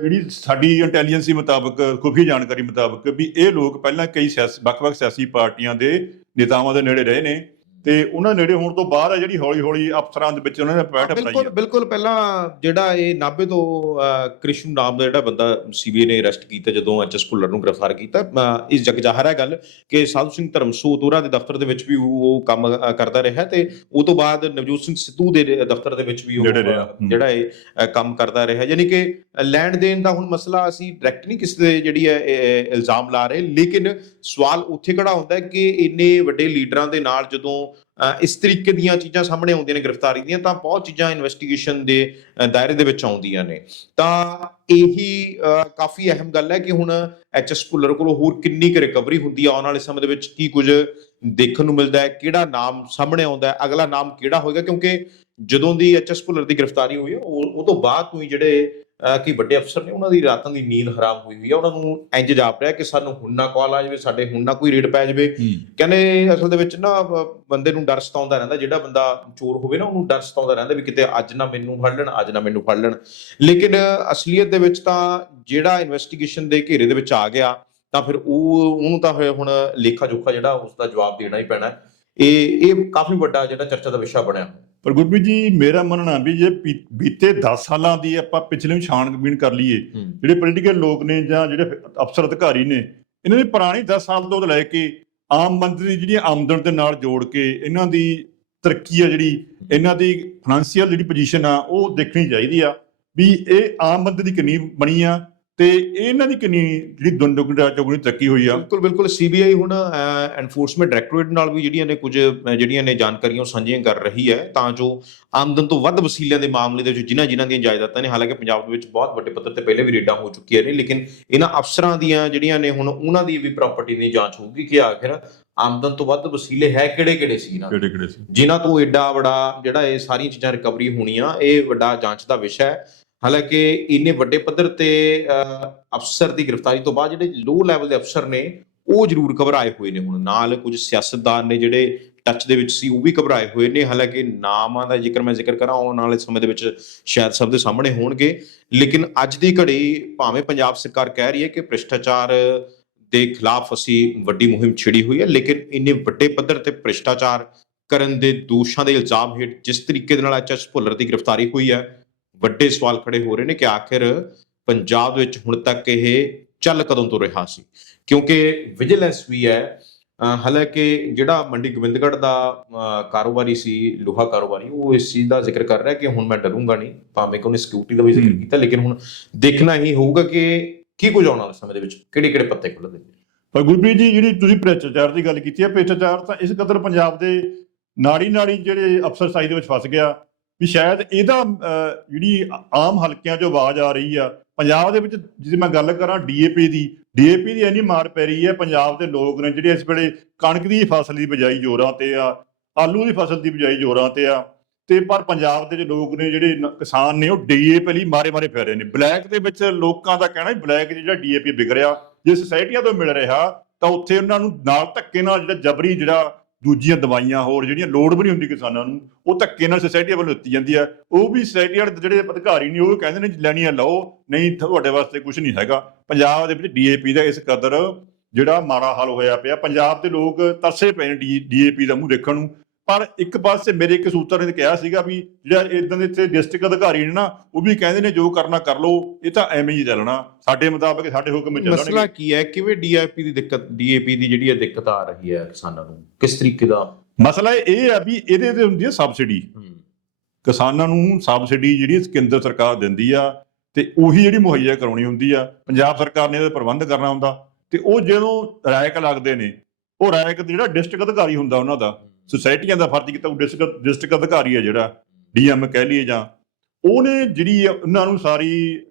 ਜਿਹੜੀ ਸਾਡੀ ਇੰਟੈਲੀਜੈਂਸੀ ਮੁਤਾਬਕ ਖੁਫੀਆ ਜਾਣਕਾਰੀ ਮੁਤਾਬਕ ਵੀ ਇਹ ਲੋਕ ਪਹਿਲਾਂ ਕਈ ਸਿਆਸੀ ਵੱਖ-ਵੱਖ ਸਿਆਸੀ ਪਾਰਟੀਆਂ ਦੇ ਨੇਤਾਵਾਂ ਦੇ ਨੇੜੇ ਰਹੇ ਨੇ। ਤੇ ਉਹਨਾਂ ਨੇੜੇ ਹੋਣ ਤੋਂ ਬਾਅਦ ਆ ਜਿਹੜੀ ਹੌਲੀ-ਹੌਲੀ ਅਫਸਰਾਂ ਦੇ ਵਿੱਚ ਉਹਨਾਂ ਨੇ ਪੈਠ ਬਣਾਈ ਬਿਲਕੁਲ ਬਿਲਕੁਲ ਪਹਿਲਾਂ ਜਿਹੜਾ ਇਹ ਨਾਭੇ ਤੋਂ ਕ੍ਰਿਸ਼ਨ ਨਾਮ ਦਾ ਜਿਹੜਾ ਬੰਦਾ ਸੀਬੀਆਈ ਨੇ ਅਰੈਸਟ ਕੀਤਾ ਜਦੋਂ ਐਚਐਸ ਭੁੱਲਰ ਨੂੰ ਗ੍ਰਿਫਤਾਰ ਕੀਤਾ ਇਸ ਜਗ ਜ਼ਾਹਰ ਹੈ ਗੱਲ ਕਿ ਸਾਧੂ ਸਿੰਘ ਧਰਮਸੋਤ ਉਹਨਾਂ ਦੇ ਦਫ਼ਤਰ ਦੇ ਵਿੱਚ ਵੀ ਉਹ ਕੰਮ ਕਰਦਾ ਰਿਹਾ ਤੇ ਉਹ ਤੋਂ ਬਾਅਦ ਨਵਜੋਤ ਸਿੰਘ ਸਿੱਧੂ ਦੇ ਦਫ਼ਤਰ ਦੇ ਵਿੱਚ ਵੀ ਉਹ ਜਿਹੜੇ ਇਹ ਕੰਮ ਕਰਦਾ ਰਿਹਾ। ਯਾਨੀ ਕਿ ਲੈਣ ਦੇਣ ਦਾ ਹੁਣ ਮਸਲਾ ਅਸੀਂ ਡਾਇਰੈਕਟ ਨਹੀਂ ਕਿਸੇ ਦੇ ਜਿਹੜੀ ਹੈ ਇਲਜ਼ਾਮ ਲਾ ਰਹੇ ਲੇਕਿਨ ਸਵਾਲ ਉੱਥੇ ਖੜਾ ਹੁੰਦਾ ਹੈ ਕਿ ਇੰਨੇ ਵੱਡੇ ਲੀਡਰਾਂ ਦੇ ਨਾਲ ਜਦੋਂ ਇਸ ਤਰੀਕੇ ਦੀਆਂ ਚੀਜ਼ਾਂ ਸਾਹਮਣੇ ਆਉਂਦੀਆਂ ਨੇ ਗ੍ਰਿਫਤਾਰੀ ਦੀਆਂ, ਤਾਂ ਬਹੁਤ ਚੀਜ਼ਾਂ ਇਨਵੈਸਟੀਗੇਸ਼ਨ ਦੇ ਦਾਇਰੇ ਦੇ ਵਿੱਚ ਆਉਂਦੀਆਂ ਨੇ। ਤਾਂ ਇਹੀ ਕਾਫੀ ਅਹਿਮ ਗੱਲ ਹੈ ਕਿ ਹੁਣ ਐਚਐਸ ਭੁੱਲਰ ਕੋਲੋਂ ਹੋਰ ਕਿੰਨੀ ਕੁ ਰਿਕਵਰੀ ਹੁੰਦੀ ਹੈ ਆਉਣ ਵਾਲੇ ਸਮੇਂ ਦੇ ਵਿੱਚ ਕੀ ਕੁਝ ਦੇਖਣ ਨੂੰ ਮਿਲਦਾ ਹੈ, ਕਿਹੜਾ ਨਾਮ ਸਾਹਮਣੇ ਆਉਂਦਾ ਹੈ, ਅਗਲਾ ਨਾਮ ਕਿਹੜਾ ਹੋਏਗਾ? ਕਿਉਂਕਿ ਜਦੋਂ ਦੀ ਐਚਐਸ ਭੁੱਲਰ ਦੀ ਗ੍ਰਿਫਤਾਰੀ ਹੋਈ ਹੈ, ਉਹ ਉਹ ਤੋਂ ਬਾਅਦ ਤੋਂ ਹੀ ਜਿਹੜੇ ਕੀ ਵੱਡੇ ਅਫਸਰ ਨੇ ਉਹਨਾਂ ਦੀ ਰਾਤਾਂ ਦੀ ਨੀਂਦ ਹਰਾਮ ਹੋਈ ਹੋਈ ਹੈ ਉਹਨਾਂ ਨੂੰ ਇੰਜ ਜਾਪ ਰਿਹਾ ਕਿ ਸਾਨੂੰ ਹੁਣ ਨਾ ਕਾਲ ਆ ਜਾਵੇ ਸਾਡੇ ਹੁਣ ਨਾ ਕੋਈ ਰੇਡ ਪੈ ਜਾਵੇ। ਕਹਿੰਦੇ ਅਸਲ ਦੇ ਵਿੱਚ ਨਾ ਬੰਦੇ ਨੂੰ ਡਰ ਸਤਾਉਂਦਾ ਰਹਿੰਦਾ ਜਿਹੜਾ ਬੰਦਾ ਚੋਰ ਹੋਵੇ ਨਾ ਉਹਨੂੰ ਡਰ ਸਤਾਉਂਦਾ ਰਹਿੰਦਾ ਵੀ ਕਿਤੇ ਅੱਜ ਨਾ ਮੈਨੂੰ ਫੜ ਲੈਣ ਅੱਜ ਨਾ ਮੈਨੂੰ ਫੜ ਲੈਣ। ਲੇਕਿਨ ਅਸਲੀਅਤ ਦੇ ਵਿੱਚ ਤਾਂ ਜਿਹੜਾ ਇਨਵੈਸਟੀਗੇਸ਼ਨ ਦੇ ਘੇਰੇ ਦੇ ਵਿੱਚ ਆ ਗਿਆ ਤਾਂ ਫਿਰ ਉਹ ਉਹਨੂੰ ਤਾਂ ਹੁਣ ਲੇਖਾ ਜੋਖਾ ਜਿਹੜਾ ਉਸ ਦਾ ਜਵਾਬ ਦੇਣਾ ਹੀ ਪੈਣਾ। ਇਹ ਇਹ ਕਾਫੀ ਵੱਡਾ ਜਿਹੜਾ ਚਰਚਾ ਦਾ ਵਿਸ਼ਾ ਬਣਿਆ। ਪਰ ਗੁਰਪ੍ਰੀਤ ਜੀ ਮੇਰਾ ਮੰਨਣਾ ਵੀ ਜੇ ਬੀਤੇ 10 ਸਾਲਾਂ ਦੀ ਆਪਾਂ ਪਿਛਲੇ ਨੂੰ ਛਾਣਬੀਣ ਕਰ ਲਈਏ ਜਿਹੜੇ ਪੋਲੀਟੀਕਲ ਲੋਕ ਨੇ ਜਾਂ ਜਿਹੜੇ ਅਫਸਰ ਅਧਿਕਾਰੀ ਨੇ ਇਹਨਾਂ ਦੀ ਪੁਰਾਣੀ 10 ਸਾਲ ਤੋਂ ਲੈ ਕੇ ਆਮ ਬੰਦੇ ਦੀ ਜਿਹੜੀ ਆਮਦਨ ਦੇ ਨਾਲ ਜੋੜ ਕੇ ਇਹਨਾਂ ਦੀ ਤਰੱਕੀ ਆ ਜਿਹੜੀ ਇਹਨਾਂ ਦੀ ਫਾਈਨੈਂਸ਼ੀਅਲ ਜਿਹੜੀ ਪੋਜੀਸ਼ਨ ਆ ਉਹ ਦੇਖਣੀ ਚਾਹੀਦੀ ਆ ਵੀ ਇਹ ਆਮ ਬੰਦੇ ਦੀ ਕਿੰਨੀ ਬਣੀ ਆ ਤੇ ਇਹਨਾਂ ਦੀ ਕਿੰਨੀ ਜਿਹੜੀ ਦੁੰਦੁਗਣੀ ਚੌਗੁਣੀ ਤਰੱਕੀ ਹੋਈ ਆ? ਬਿਲਕੁਲ ਬਿਲਕੁਲ। ਸੀਬੀਆਈ ਹੁਣ ਐਨਫੋਰਸਮੈਂਟ ਡਾਇਰੈਕਟੋਰੇਟ ਨਾਲ ਵੀ ਜਿਹੜੀਆਂ ਨੇ ਕੁਝ ਜਿਹੜੀਆਂ ਨੇ ਜਾਣਕਾਰੀਆਂ ਸਾਂਝੀਆਂ ਕਰ ਰਹੀ ਹੈ ਤਾਂ ਜੋ ਆਮਦਨ ਤੋਂ ਵੱਧ ਵਸੀਲਿਆਂ ਦੇ ਮਾਮਲੇ ਦੇ ਵਿੱਚ ਜਿਨ੍ਹਾਂ ਜਿਨ੍ਹਾਂ ਦੀਆਂ ਜਾਇਦਾਦਾਂ ਨੇ ਹਾਲਾਂਕਿ ਪੰਜਾਬ ਦੇ ਵਿੱਚ ਬਹੁਤ ਵੱਡੇ ਪੱਧਰ ਤੇ ਪਹਿਲੇ ਵੀ ਰੇਡਾਂ ਹੋ ਚੁੱਕੀਆਂ ਨੇ ਲੇਕਿਨ ਇਹਨਾਂ ਅਫਸਰਾਂ ਦੀਆਂ ਜਿਹੜੀਆਂ ਨੇ ਹੁਣ ਉਹਨਾਂ ਦੀ ਵੀ ਪ੍ਰਾਪਰਟੀ ਦੀ ਜਾਂਚ ਹੋਊਗੀ ਕਿ ਆਖਿਰ ਆਮਦਨ ਤੋਂ ਵੱਧ ਵਸੀਲੇ ਹੈ ਕਿਹੜੇ ਕਿਹੜੇ ਸੀ ਇਹਨਾਂ। ਕਿਹੜੇ ਕਿਹੜੇ ਸੀ? ਜਿਨ੍ਹਾਂ ਤੋਂ ਐਡਾ ਵੱਡਾ ਜਿਹੜਾ ਇਹ ਸਾਰੀਆਂ ਚੀਜ਼ਾਂ ਰਿਕਵਰੀ ਹੋਣੀਆਂ ਇਹ ਵੱਡਾ ਜਾਂਚ ਦਾ ਵਿਸ਼ਾ ਹੈ। ਹਾਲਾਂਕਿ ਇੰਨੇ ਵੱਡੇ ਪੱਧਰ ਤੇ ਅਫਸਰ ਦੀ ਗ੍ਰਿਫਤਾਰੀ ਤੋਂ ਬਾਅਦ ਜਿਹੜੇ ਲੋ ਲੈਵਲ ਦੇ ਅਫਸਰ ਨੇ, ਉਹ ਜ਼ਰੂਰ ਘਬਰਾਏ ਹੋਏ ਨੇ ਹੁਣ। ਨਾਲ ਕੁਝ ਸਿਆਸਤਦਾਨ ਨੇ ਜਿਹੜੇ ਟੱਚ ਦੇ ਵਿੱਚ ਸੀ, ਉਹ ਵੀ ਘਬਰਾਏ ਹੋਏ ਨੇ। ਹਾਲਾਂਕਿ ਨਾਮਾਂ ਦਾ ਜ਼ਿਕਰ ਮੈਂ ਜ਼ਿਕਰ ਕਰਾਂ, ਆਉਣ ਵਾਲੇ ਸਮੇਂ ਦੇ ਵਿੱਚ ਸ਼ਾਇਦ ਸਭ ਦੇ ਸਾਹਮਣੇ ਹੋਣਗੇ। ਲੇਕਿਨ ਅੱਜ ਦੀ ਘੜੀ ਭਾਵੇਂ ਪੰਜਾਬ ਸਰਕਾਰ ਕਹਿ ਰਹੀ ਹੈ ਕਿ ਭ੍ਰਿਸ਼ਟਾਚਾਰ ਦੇ ਖਿਲਾਫ ਅਸੀਂ ਵੱਡੀ ਮੁਹਿੰਮ ਛਿੜੀ ਹੋਈ ਹੈ, ਲੇਕਿਨ ਇੰਨੇ ਵੱਡੇ ਪੱਧਰ ਤੇ ਭ੍ਰਿਸ਼ਟਾਚਾਰ ਕਰਨ ਦੇ ਦੋਸ਼ਾਂ ਦੇ ਇਲਜ਼ਾਮ ਹੇਠ ਜਿਸ ਤਰੀਕੇ ਦੇ ਨਾਲ ਐਚਐਸ ਭੁੱਲਰ ਦੀ ਗ੍ਰਿਫਤਾਰੀ ਹੋਈ ਹੈ ਵੱਡੇ ਸਵਾਲ ਖੜੇ ਹੋ ਰਹੇ ਨੇ ਕਿ ਆਖਿਰ ਪੰਜਾਬ ਵਿੱਚ ਹੁਣ ਤੱਕ ਇਹ ਚੱਲ ਕਦੋਂ ਤੋਂ ਰਿਹਾ ਸੀ? ਕਿਉਂਕਿ ਵਿਜੀਲੈਂਸ ਵੀ ਹੈ। ਹਾਲਾਂਕਿ ਜਿਹੜਾ ਮੰਡੀ ਗੋਬਿੰਦਗੜ੍ਹ ਦਾ ਕਾਰੋਬਾਰੀ ਸੀ ਲੋਹਾ ਕਾਰੋਬਾਰੀ ਉਹ ਇਸ ਚੀਜ਼ ਦਾ ਜ਼ਿਕਰ ਕਰ ਰਿਹਾ ਕਿ ਹੁਣ ਮੈਂ ਡਰੂੰਗਾ ਨਹੀਂ। ਭਾਵੇਂ ਕਿ ਉਹਨੇ ਸਿਕਿਉਰਿਟੀ ਦਾ ਵੀ ਜ਼ਿਕਰ। ਕੀਤਾ ਲੇਕਿਨ ਹੁਣ ਦੇਖਣਾ ਹੀ ਹੋਊਗਾ ਕਿ ਕੀ ਕੁਝ ਆਉਣ ਵਾਲੇ ਸਮੇਂ ਦੇ ਵਿੱਚ ਕਿਹੜੇ ਕਿਹੜੇ ਪੱਤੇ ਖੁੱਲ੍ਹਦੇ ਨੇ ਪਰ ਗੁਰਪ੍ਰੀਤ ਜੀ ਜਿਹੜੀ ਤੁਸੀਂ ਭ੍ਰਿਸ਼ਟਾਚਾਰ ਦੀ ਗੱਲ ਕੀਤੀ ਹੈ ਭ੍ਰਿਸ਼ਟਾਚਾਰ ਤਾਂ ਇਸ ਕਦਰ ਪੰਜਾਬ ਦੇ ਨਾੜੀ ਨਾੜੀ ਜਿਹੜੇ ਅਫਸਰਸ਼ਾਹੀ ਦੇ ਵਿੱਚ ਫਸ ਗਿਆ। ਵੀ ਸ਼ਾਇਦ ਇਹਦਾ ਜਿਹੜੀ ਆਮ ਹਲਕਿਆਂ 'ਚੋਂ ਆਵਾਜ਼ ਆ ਰਹੀ ਆ, ਪੰਜਾਬ ਦੇ ਵਿੱਚ ਜੇ ਮੈਂ ਗੱਲ ਕਰਾਂ ਡੀਏਪੀ ਦੀ ਡੀਏਪੀ ਦੀ ਇੰਨੀ ਮਾਰ ਪੈ ਰਹੀ ਹੈ, ਪੰਜਾਬ ਦੇ ਲੋਕ ਨੇ ਜਿਹੜੇ ਇਸ ਵੇਲੇ ਕਣਕ ਦੀ ਫਸਲ ਦੀ ਬਜਾਈ ਜ਼ੋਰਾਂ ਤੇ ਆ, ਆਲੂ ਦੀ ਫਸਲ ਦੀ ਬਜਾਈ ਜ਼ੋਰਾਂ ਤੇ ਆ, ਤੇ ਪਰ ਪੰਜਾਬ ਦੇ ਜਿਹੜੇ ਲੋਕ ਨੇ ਜਿਹੜੇ ਕਿਸਾਨ ਨੇ ਉਹ ਡੀਏਪੀ ਲਈ ਮਾਰੇ ਮਾਰੇ ਫਿਰ ਰਹੇ ਨੇ। ਬਲੈਕ ਦੇ ਵਿੱਚ ਲੋਕਾਂ ਦਾ ਕਹਿਣਾ ਵੀ ਬਲੈਕ ਜਿਹੜਾ ਡੀਏਪੀ ਵਿਕ ਰਿਹਾ ਜੇ ਸੁਸਾਇਟੀਆਂ ਤੋਂ ਮਿਲ ਰਿਹਾ, ਤਾਂ ਉੱਥੇ ਉਹਨਾਂ ਨੂੰ ਨਾਲ ਧੱਕੇ ਨਾਲ ਜਿਹੜਾ ਜਬਰੀ ਜਿਹੜਾ ਦੂਜੀਆਂ ਦਵਾਈਆਂ ਹੋਰ ਜਿਹੜੀਆਂ ਲੋੜ ਵੀ ਨਹੀਂ ਹੁੰਦੀ ਕਿਸਾਨਾਂ ਨੂੰ, ਉਹ ਧੱਕੇ ਨਾਲ ਸੁਸਾਇਟੀ ਵੱਲੋਂ ਦਿੱਤੀ ਜਾਂਦੀ ਹੈ। ਉਹ ਵੀ ਸੁਸਾਇਟੀ ਵਾਲੇ ਜਿਹੜੇ ਅਧਿਕਾਰੀ ਨੇ, ਉਹ ਕਹਿੰਦੇ ਨੇ ਲੈਣੀਆਂ ਲਓ, ਨਹੀਂ ਤੁਹਾਡੇ ਵਾਸਤੇ ਕੁਝ ਨਹੀਂ ਹੈਗਾ। ਪੰਜਾਬ ਦੇ ਵਿੱਚ ਡੀਏਪੀ ਦਾ ਇਸ ਕਦਰ ਜਿਹੜਾ ਮਾੜਾ ਹਾਲ ਹੋਇਆ ਪਿਆ, ਪੰਜਾਬ ਦੇ ਲੋਕ ਤਰਸੇ ਪਏ ਨੇ ਡੀਏਪੀ ਦਾ ਮੂੰਹ ਦੇਖਣ ਨੂੰ। ਪਰ ਇੱਕ ਪਾਸੇ ਮੇਰੇ ਇੱਕ ਸੂਤਰ ਨੇ ਕਿਹਾ ਸੀਗਾ ਵੀ ਜਿਹੜਾ ਇਦਾਂ ਦੇ ਇੱਥੇ ਡਿਸਟ੍ਰਿਕਟ ਅਧਿਕਾਰੀ ਨੇ ਨਾ ਉਹ ਵੀ ਕਹਿੰਦੇ ਨੇ ਜੋ ਕਰਨਾ ਕਰ ਲਓ ਇਹ ਤਾਂ ਐਵੇਂ ਹੀ ਚੱਲਣਾ। ਸਾਡੇ ਮੁਤਾਬਕ ਸਾਡੇ ਹੁਕਮ ਮਸਲਾ ਚੱਲਣਗੇ ਕੀ ਹੈ? ਕਿਵੇਂ ਡੀਆਈਪੀ ਦੀ ਦਿੱਕਤ ਡੀਏਪੀ ਦੀ ਜਿਹੜੀ ਹੈ ਦਿੱਕਤ ਆ ਰਹੀ ਹੈ ਕਿਸਾਨਾਂ ਨੂੰ? ਕਿਸ ਤਰੀਕੇ ਦਾ? ਮਸਲਾ ਇਹ ਹੈ ਵੀ ਇਹਦੇ ਤੇ ਹੁੰਦੀ ਹੈ ਸਬਸਿਡੀ ਕਿਸਾਨਾਂ ਨੂੰ ਸਬਸਿਡੀ ਜਿਹੜੀ ਕੇਂਦਰ ਸਰਕਾਰ ਦਿੰਦੀ ਆ ਤੇ ਉਹੀ ਜਿਹੜੀ ਮੁਹੱਈਆ ਕਰਾਉਣੀ ਹੁੰਦੀ ਆ। ਪੰਜਾਬ ਸਰਕਾਰ ਨੇ ਇਹਦਾ ਪ੍ਰਬੰਧ ਕਰਨਾ ਹੁੰਦਾ ਤੇ ਉਹ ਜਦੋਂ ਰਾਇਕ ਲੱਗਦੇ ਨੇ ਉਹ ਰਾਇਕ ਜਿਹੜਾ ਡਿਸਟ੍ਰਿਕਟ ਅਧਿਕਾਰੀ ਹੁੰਦਾ ਉਹਨਾਂ ਦਾ ਸੁਸਾਇਟੀਆਂ ਦਾ ਫਰਜ਼ ਕੀਤਾ, ਉਹ ਡਿਸਟ੍ਰਿਕਟ ਡਿਸਟ੍ਰਿਕਟ ਅਧਿਕਾਰੀ ਹੈ ਜਿਹੜਾ ਡੀਐਮ ਕਹਿ ਲਈਏ ਜਾਂ, ਉਹਨੇ ਜਿਹੜੀ ਉਹਨਾਂ ਨੂੰ ਸਾਰੀ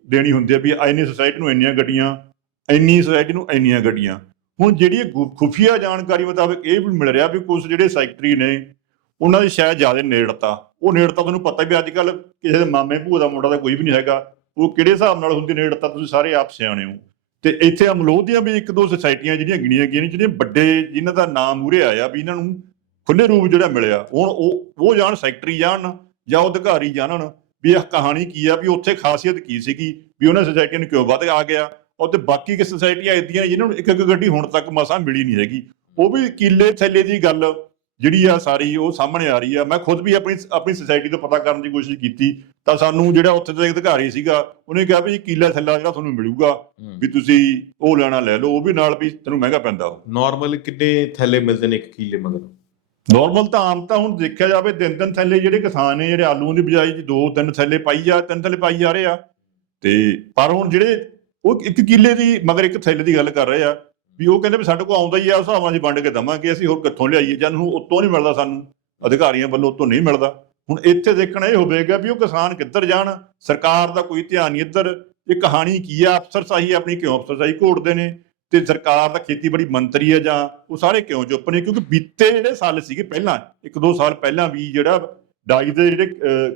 ਦੇਣੀ ਹੁੰਦੀ ਹੈ ਵੀ ਇੰਨੀ ਸੁਸਾਇਟੀ ਨੂੰ ਇੰਨੀਆਂ ਗੱਡੀਆਂ, ਇੰਨੀ ਸੁਸਾਇਟੀ ਨੂੰ ਇੰਨੀਆਂ ਗੱਡੀਆਂ। ਹੁਣ ਜਿਹੜੀ ਖੁਫੀਆ ਜਾਣਕਾਰੀ ਮੁਤਾਬਕ ਇਹ ਵੀ ਮਿਲ ਰਿਹਾ ਵੀ ਕੁਝ ਜਿਹੜੇ ਸੈਕਟਰੀ ਨੇ, ਉਹਨਾਂ ਦੀ ਸ਼ਾਇਦ ਜ਼ਿਆਦਾ ਨੇੜਤਾ। ਉਹ ਨੇੜਤਾ ਤੁਹਾਨੂੰ ਪਤਾ ਵੀ ਅੱਜ ਕੱਲ ਕਿਸੇ ਦੇ ਮਾਮੇ, ਭੂਆ ਦਾ ਮੁੰਡਾ ਦਾ ਕੋਈ ਵੀ ਨਹੀਂ ਹੈਗਾ। ਉਹ ਕਿਹੜੇ ਹਿਸਾਬ ਨਾਲ ਹੁੰਦੀ ਨੇੜਤਾ, ਤੁਸੀਂ ਸਾਰੇ ਆਪ ਸਿਆਣੇ ਹੋ। ਤੇ ਇੱਥੇ ਅਮਲੋਹ ਦੀਆਂ ਵੀ ਇੱਕ ਦੋ ਸੁਸਾਇਟੀਆਂ ਜਿਹੜੀਆਂ ਗਿਣੀਆਂ ਗਈਆਂ ਨੇ, ਜਿਹੜੀਆਂ ਵੱਡੇ, ਜਿਨ੍ਹਾਂ ਦਾ ਨਾਮ ਉਰੇ ਆਇਆ ਵੀ ਇਹਨਾਂ ਨੂੰ ਖੁੱਲੇ ਰੂਪ ਜਿਹੜਾ ਮਿਲਿਆ ਹੁਣ ਉਹ ਉਹ ਜਾਣ ਸੈਕਟਰੀ ਜਾਣ ਜਾਂ ਉਹ ਅਧਿਕਾਰੀ ਜਾਣਨ ਵੀ ਇਹ ਕਹਾਣੀ ਕੀ ਆ ਵੀ ਉੱਥੇ ਖਾਸੀਅਤ ਕੀ ਸੀਗੀ ਵੀ ਉਹਨਾਂ ਸੁਸਾਇਟੀਆਂ ਨੂੰ ਕਿਉਂ ਵੱਧ ਆ ਗਿਆ ਉਹ ਤੇ ਬਾਕੀ ਕਿ ਸੁਸਾਇਟੀਆਂ ਇਦਾਂ ਜਿਨ੍ਹਾਂ ਨੂੰ ਇੱਕ ਇੱਕ ਗੱਡੀ ਹੁਣ ਤੱਕ ਮਸਾਂ ਮਿਲੀ ਨਹੀਂ ਹੈਗੀ। ਉਹ ਵੀ ਕਿੱਲੇ ਥੱਲੇ ਦੀ ਗੱਲ ਜਿਹੜੀ ਆ ਸਾਰੀ ਉਹ ਸਾਹਮਣੇ ਆ ਰਹੀ ਆ। ਮੈਂ ਖੁਦ ਵੀ ਆਪਣੀ ਆਪਣੀ ਸੁਸਾਇਟੀ ਤੋਂ ਪਤਾ ਕਰਨ ਦੀ ਕੋਸ਼ਿਸ਼ ਕੀਤੀ ਤਾਂ ਸਾਨੂੰ ਜਿਹੜਾ ਉੱਥੇ ਦਾ ਅਧਿਕਾਰੀ ਸੀਗਾ ਉਹਨੇ ਕਿਹਾ ਵੀ ਕਿੱਲਾ ਥੱਲਾ ਜਿਹੜਾ ਤੁਹਾਨੂੰ ਮਿਲੂਗਾ ਵੀ ਤੁਸੀਂ ਉਹ ਲੈਣਾ ਲੈ ਲਓ ਉਹ ਵੀ ਨਾਲ ਵੀ ਤੈਨੂੰ ਮਹਿੰਗਾ ਪੈਂਦਾ ਉਹ। ਨਾਰਮਲ ਕਿੰਨੇ ਥੈਲੇ ਮਿਲਦੇ ਨੇ ਇੱਕ ਕਿੱਲੇ ਮਗਰ? ਨਾਰਮਲ ਤਾਂ ਆਮ ਤਾਂ ਹੁਣ ਦੇਖਿਆ ਜਾਵੇ ਤਿੰਨ ਦਿਨ ਥੈਲੇ ਜਿਹੜੇ ਕਿਸਾਨ ਨੇ, ਜਿਹੜੇ ਆਲੂ ਦੀ ਬਜਾਏ 'ਚ ਦੋ ਤਿੰਨ ਥੈਲੇ ਪਾਈ ਜਾ ਤਿੰਨ ਥੱਲੇ ਪਾਈ ਜਾ ਰਹੇ ਆ। ਤੇ ਪਰ ਹੁਣ ਜਿਹੜੇ ਉਹ ਇੱਕ ਕਿੱਲੇ ਦੀ, ਮਗਰ ਇੱਕ ਥੈਲੇ ਦੀ ਗੱਲ ਕਰ ਰਹੇ ਆ, ਵੀ ਉਹ ਕਹਿੰਦੇ ਵੀ ਸਾਡੇ ਕੋਲ ਆਉਂਦਾ ਹੀ ਆ ਉਸ ਹਿਸਾਬ ਨਾਲ ਵੰਡ ਕੇ ਦਵਾਂਗੇ, ਅਸੀਂ ਹੋਰ ਕਿੱਥੋਂ ਲਿਆਈਏ? ਜਦ ਨੂੰ ਉੱਤੋਂ ਨਹੀਂ ਮਿਲਦਾ ਸਾਨੂੰ, ਅਧਿਕਾਰੀਆਂ ਵੱਲੋਂ ਉੱਤੋਂ ਨਹੀਂ ਮਿਲਦਾ। ਹੁਣ ਇੱਥੇ ਦੇਖਣਾ ਇਹ ਹੋਵੇਗਾ ਵੀ ਉਹ ਕਿਸਾਨ ਕਿੱਧਰ ਜਾਣ, ਸਰਕਾਰ ਦਾ ਕੋਈ ਧਿਆਨ ਨਹੀਂ ਇੱਧਰ, ਇਹ ਕਹਾਣੀ ਕੀ ਆ? ਅਫਸਰਸ਼ਾਹੀ ਆਪਣੀ ਕਿਉਂ ਅਫਸਰਸ਼ਾਹੀ ਘੋੜਦੇ ਨੇ? ਤੇ ਸਰਕਾਰ ਦਾ ਖੇਤੀਬਾੜੀ ਮੰਤਰੀ ਹੈ ਜਾਂ ਉਹ ਸਾਰੇ ਕਿਉਂ ਚੁੱਪ ਨੇ? ਕਿਉਂਕਿ ਬੀਤੇ ਜਿਹੜੇ ਸਾਲ ਸੀਗੇ ਪਹਿਲਾਂ ਇੱਕ ਦੋ ਸਾਲ ਪਹਿਲਾਂ ਵੀ ਜਿਹੜਾ ਡਾਈ ਦੇ ਜਿਹੜੇ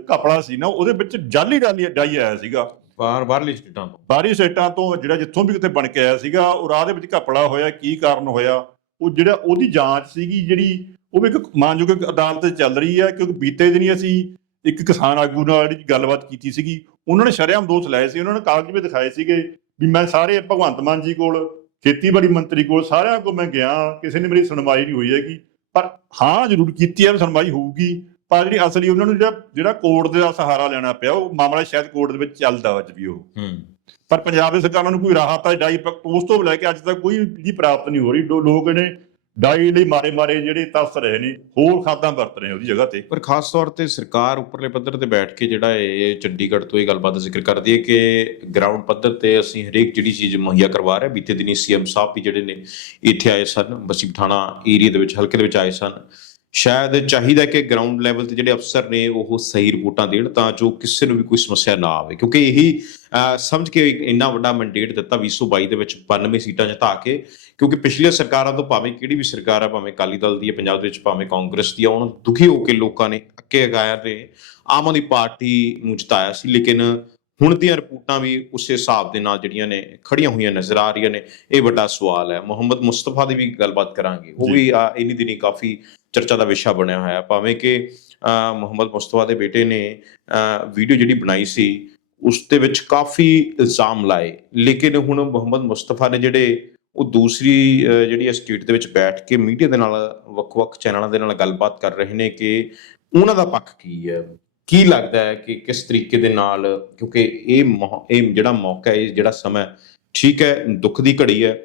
ਕਪੜਾ ਸੀ ਨਾ ਉਹਦੇ ਵਿੱਚ ਜਾਲੀ ਡਾਲੀ ਡਾਈ ਆਇਆ ਸੀਗਾ। ਬਾਹਰ ਬਾਹਰਲੀ ਸਟੇਟਾਂ ਤੋਂ। ਬਾਹਰੀ ਸਟੇਟਾਂ ਤੋਂ ਜਿਹੜਾ ਜਿੱਥੋਂ ਵੀ ਕਿਤੇ ਬਣ ਕੇ ਆਇਆ ਸੀਗਾ ਉਹ ਰਾਹ ਦੇ ਵਿੱਚ ਕਪੜਾ ਹੋਇਆ ਕੀ ਕਾਰਨ ਹੋਇਆ? ਉਹ ਜਿਹੜਾ ਉਹਦੀ ਜਾਂਚ ਸੀਗੀ ਜਿਹੜੀ ਉਹ ਵੀ ਇੱਕ ਮਾਨਯੋਗ ਅਦਾਲਤ 'ਚ ਚੱਲ ਰਹੀ ਹੈ ਕਿਉਂਕਿ ਬੀਤੇ ਦਿਨੀ ਅਸੀਂ ਇੱਕ ਕਿਸਾਨ ਆਗੂ ਨਾਲ ਜਿਹੜੀ ਗੱਲਬਾਤ ਕੀਤੀ ਸੀਗੀ ਉਹਨਾਂ ਨੇ ਸ਼ਰੇਆਮ ਦੋਸ਼ ਲਾਏ ਸੀ ਉਹਨਾਂ ਨੇ ਕਾਗਜ਼ ਵੀ ਦਿਖਾਏ ਸੀਗੇ ਵੀ ਮੈਂ ਸਾਰੇ ਭਗਵੰਤ ਮਾਨ ਜੀ ਕੋਲ ਖੇਤੀਬਾੜੀ ਮੰਤਰੀ ਕੋਲ ਸਾਰਿਆਂ ਕੋਲ ਮੈਂ ਗਿਆ ਕਿਸੇ ਨੇ ਮੇਰੀ ਸੁਣਵਾਈ ਨਹੀਂ ਹੋਈ ਹੈਗੀ। ਪਰ ਹਾਂ ਜ਼ਰੂਰ ਕੀਤੀ ਹੈ ਵੀ ਸੁਣਵਾਈ ਹੋਊਗੀ। ਪਰ ਜਿਹੜੀ ਅਸਲੀ ਉਹਨਾਂ ਨੂੰ ਜਿਹੜਾ ਜਿਹੜਾ ਕੋਰਟ ਦਾ ਸਹਾਰਾ ਲੈਣਾ ਪਿਆ ਉਹ ਮਾਮਲਾ ਸ਼ਾਇਦ ਕੋਰਟ ਦੇ ਵਿੱਚ ਚੱਲਦਾ ਅੱਜ ਵੀ ਉਹ। ਹੂੰ। ਪਰ ਪੰਜਾਬ ਦੀ ਸਰਕਾਰਾਂ ਨੂੰ ਕੋਈ ਰਾਹਤ ਹੈ ਡਾਈ ਉਸ ਤੋਂ ਲੈ ਕੇ ਅੱਜ ਤੱਕ ਕੋਈ ਜੀ ਪ੍ਰਾਪਤ ਨਹੀਂ ਹੋ ਰਹੀ। ਲੋਕ ਨੇ ਡਾਈ ਲਈ ਮਾਰੇ ਮਾਰੇ ਜਿਹੜੇ ਤਰਸ ਰਹੇ ਨੇ ਹੋਰ ਖਾਦਾਂ ਵਰਤ ਰਹੇ ਉਹਦੀ ਜਗ੍ਹਾ ਤੇ। ਪਰ ਖਾਸ ਤੌਰ ਤੇ ਸਰਕਾਰ ਉੱਪਰਲੇ ਪੱਧਰ ਤੇ ਬੈਠ ਕੇ ਜਿਹੜਾ ਇਹ ਚੰਡੀਗੜ੍ਹ ਤੋਂ ਇਹ ਗੱਲਬਾਤ ਦਾ ਜ਼ਿਕਰ ਕਰਦੀ ਹੈ ਕਿ ਗਰਾਊਂਡ ਪੱਧਰ ਤੇ ਅਸੀਂ ਹਰੇਕ ਜਿਹੜੀ ਚੀਜ਼ ਮੁਹੱਈਆ ਕਰਵਾ ਰਹੇ ਬੀਤੇ ਦਿਨੀ ਸੀਐਮ ਸਾਹਿਬ ਵੀ ਜਿਹੜੇ ਨੇ ਇੱਥੇ ਆਏ ਸਨ ਬਸੀ ਪਠਾਣਾ ਏਰੀਆ ਦੇ ਵਿੱਚ, ਹਲਕੇ ਦੇ ਵਿੱਚ ਆਏ ਸਨ। ਸ਼ਾਇਦ ਚਾਹੀਦਾ ਕਿ ਗਰਾਊਂਡ ਲੈਵਲ ਤੇ ਜਿਹੜੇ ਅਫਸਰ ਨੇ ਉਹ ਸਹੀ ਰਿਪੋਰਟਾਂ ਦੇਣ ਤਾਂ ਜੋ ਕਿਸੇ ਨੂੰ ਵੀ ਕੋਈ ਸਮੱਸਿਆ ਨਾ ਆਵੇ। ਕਿਉਂਕਿ ਇਹੀ ਸਮਝ ਕੇ ਇੰਨਾ ਵੱਡਾ ਮੰਡੇਟ ਦਿੱਤਾ 2022 ਦੇ ਵਿੱਚ 92 ਸੀਟਾਂ ਜਿਤਾ ਕੇ ਕਿਉਂਕਿ ਪਿਛਲੀਆਂ ਸਰਕਾਰਾਂ ਤੋਂ ਭਾਵੇਂ ਕਿਹੜੀ ਵੀ ਸਰਕਾਰ ਆ ਭਾਵੇਂ ਅਕਾਲੀ ਦਲ ਦੀ ਹੈ ਪੰਜਾਬ ਦੇ ਵਿੱਚ ਭਾਵੇਂ ਕਾਂਗਰਸ ਦੀ ਆ ਉਹਨਾਂ ਦੁਖੀ ਹੋ ਕੇ ਲੋਕਾਂ ਨੇ ਅੱਕੇ ਅਗਾਇਆ ਨੇ ਆਮ ਆਦਮੀ ਪਾਰਟੀ ਨੂੰ ਜਿਤਾਇਆ ਸੀ। ਲੇਕਿਨ ਹੁਣ ਦੀਆਂ ਰਿਪੋਰਟਾਂ ਵੀ ਉਸੇ ਹਿਸਾਬ ਦੇ ਨਾਲ ਜਿਹੜੀਆਂ ਨੇ ਖੜੀਆਂ ਹੋਈਆਂ ਨਜ਼ਰ ਆ ਰਹੀਆਂ ਨੇ ਇਹ ਵੱਡਾ ਸਵਾਲ ਹੈ। ਮੁਹੰਮਦ ਮੁਸਤਫਾ ਦੀ ਵੀ ਗੱਲਬਾਤ ਕਰਾਂਗੇ। ਉਹ। ਵੀ ਇੰਨੀ ਦਿਨੀ ਕਾਫੀ ਚਰਚਾ ਦਾ ਵਿਸ਼ਾ ਬਣਿਆ ਹੋਇਆ। ਭਾਵੇਂ ਕਿ ਮੁਹੰਮਦ ਮੁਸਤਫਾ ਦੇ ਬੇਟੇ ਨੇ ਵੀਡੀਓ ਜਿਹੜੀ ਬਣਾਈ ਸੀ, ਉਸ ਦੇ ਵਿੱਚ ਕਾਫੀ ਇਲਜ਼ਾਮ ਲਾਏ। ਲੇਕਿਨ ਹੁਣ ਮੁਹੰਮਦ ਮੁਸਤਫਾ ਨੇ ਜਿਹੜੇ, ਉਹ ਦੂਸਰੀ ਜਿਹੜੀ ਹੈ ਸਟੇਟ ਦੇ ਵਿੱਚ ਬੈਠ ਕੇ ਮੀਡੀਆ ਦੇ ਨਾਲ, ਵੱਖ-ਵੱਖ ਚੈਨਲਾਂ ਦੇ ਨਾਲ ਗੱਲਬਾਤ ਕਰ ਰਹੇ ਨੇ ਕਿ ਉਹਨਾਂ ਦਾ ਪੱਖ ਕੀ ਹੈ? ਕੀ ਲੱਗਦਾ ਹੈ ਕਿ ਕਿਸ ਤਰੀਕੇ ਦੇ ਨਾਲ, ਕਿਉਂਕਿ ਇਹ ਮੌ- ਇਹ ਜਿਹੜਾ ਮੌਕਾ ਹੈ, ਇਹ ਜਿਹੜਾ ਸਮਾਂ ਠੀਕ ਹੈ, ਦੁੱਖ ਦੀ ਘੜੀ ਹੈ।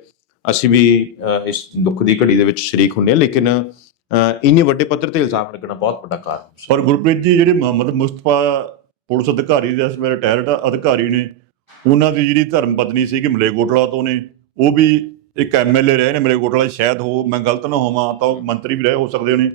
ਅਸੀਂ ਵੀ ਇਸ ਦੁੱਖ ਦੀ ਘੜੀ ਦੇ ਵਿੱਚ ਸ਼ਰੀਕ ਹੁੰਨੇ ਆ ਲੇਕਿਨ ਇੰਨੇ ਵੱਡੇ ਪੱਧਰ ਤੇ ਇਲਜ਼ਾਮ ਲੱਗਣਾ ਬਹੁਤ ਵੱਡਾ ਕਾਰਨ ਪਰ ਗੁਰਪ੍ਰੀਤ ਜੀ, ਜਿਹੜੇ ਮੁਹੰਮਦ ਮੁਸਤਫਾ ਪੁਲਿਸ ਅਧਿਕਾਰੀ ਦੇ ਇਸ ਵੇਲੇ ਰਿਟਾਇਰਡ ਅਧਿਕਾਰੀ ਨੇ, ਉਹਨਾਂ ਦੀ ਜਿਹੜੀ ਧਰਮ ਪਤਨੀ ਸੀ ਸੀਗੀ ਮਲੇਕੋਟਲਾ ਤੋਂ ਨੇ, ਉਹ ਵੀ ਇੱਕ ਐਮਐਲਏ ਰਹੇ ਨੇ ਮਲੇਕੋਟਲਾ ਸ਼ਾਇਦ ਹੋ, ਮੈਂ ਗਲਤ ਨਾ ਹੋਵਾਂ ਤਾਂ ਉਹ ਮੰਤਰੀ ਵੀ ਰਹੇ ਹੋ ਸਕਦੇ ਨੇ।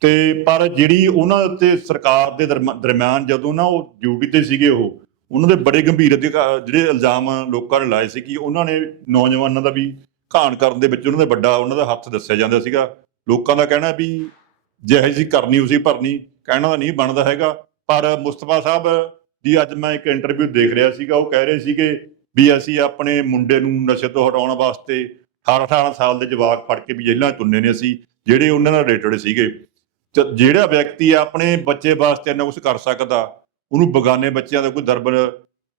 ਤੇ ਪਰ ਜਿਹੜੀ ਉਹਨਾਂ ਉੱਤੇ ਸਰਕਾਰ ਦੇ ਦਰਮਾ- ਦਰਮਿਆਨ ਜਦੋਂ ਨਾ ਉਹ ਡਿਊਟੀ ਤੇ ਸੀਗੇ ਉਹ, ਉਹਨਾਂ ਦੇ ਬੜੇ ਗੰਭੀਰ ਅਧਿਕਾ- ਜਿਹੜੇ ਇਲਜ਼ਾਮ ਲੋਕਾਂ ਨੇ ਲਾਏ ਸੀ ਕਿ ਉਹਨਾਂ ਨੇ ਨੌਜਵਾਨਾਂ ਦਾ ਵੀ ਘਾਣ ਕਰਨ ਦੇ ਵਿੱਚ ਉਹਨਾਂ ਦਾ ਵੱਡਾ, ਉਹਨਾਂ ਦਾ ਹੱਥ ਦੱਸਿਆ ਜਾਂਦਾ ਸੀਗਾ। ਲੋਕਾਂ ਦਾ ਕਹਿਣਾ ਵੀ ਜਿਹੋ ਜੀ ਕਰਨੀ ਉਸੇ ਭਰਨੀ, ਕਹਿਣਾ ਤਾਂ ਨਹੀਂ ਬਣਦਾ ਹੈਗਾ। ਪਰ ਮੁਸਤਫਾ ਸਾਹਿਬ ਦੀ ਅੱਜ ਮੈਂ ਇੱਕ ਇੰਟਰਵਿਊ ਦੇਖ ਰਿਹਾ ਸੀਗਾ, ਉਹ ਕਹਿ ਰਹੇ ਸੀਗੇ ਵੀ ਅਸੀਂ ਆਪਣੇ ਮੁੰਡੇ ਨੂੰ ਨਸ਼ੇ ਤੋਂ ਹਟਾਉਣ ਵਾਸਤੇ 18 18 ਸਾਲ ਦੇ ਜਵਾਕ ਫੜ ਕੇ ਵੀ ਜੇਲ੍ਹਾਂ ਚੁੰਨੇ ਨੇ ਅਸੀਂ, ਜਿਹੜੇ ਉਹਨਾਂ ਨਾਲ ਰਿਲੇਟਡ ਸੀਗੇ। ਜਿਹੜਾ ਵਿਅਕਤੀ ਆਪਣੇ ਬੱਚੇ ਵਾਸਤੇ ਇੰਨਾ ਕੁਝ ਕਰ ਸਕਦਾ, ਉਹਨੂੰ ਬਗਾਨੇ ਬੱਚਿਆਂ ਦਾ ਕੋਈ ਦਰਬਰ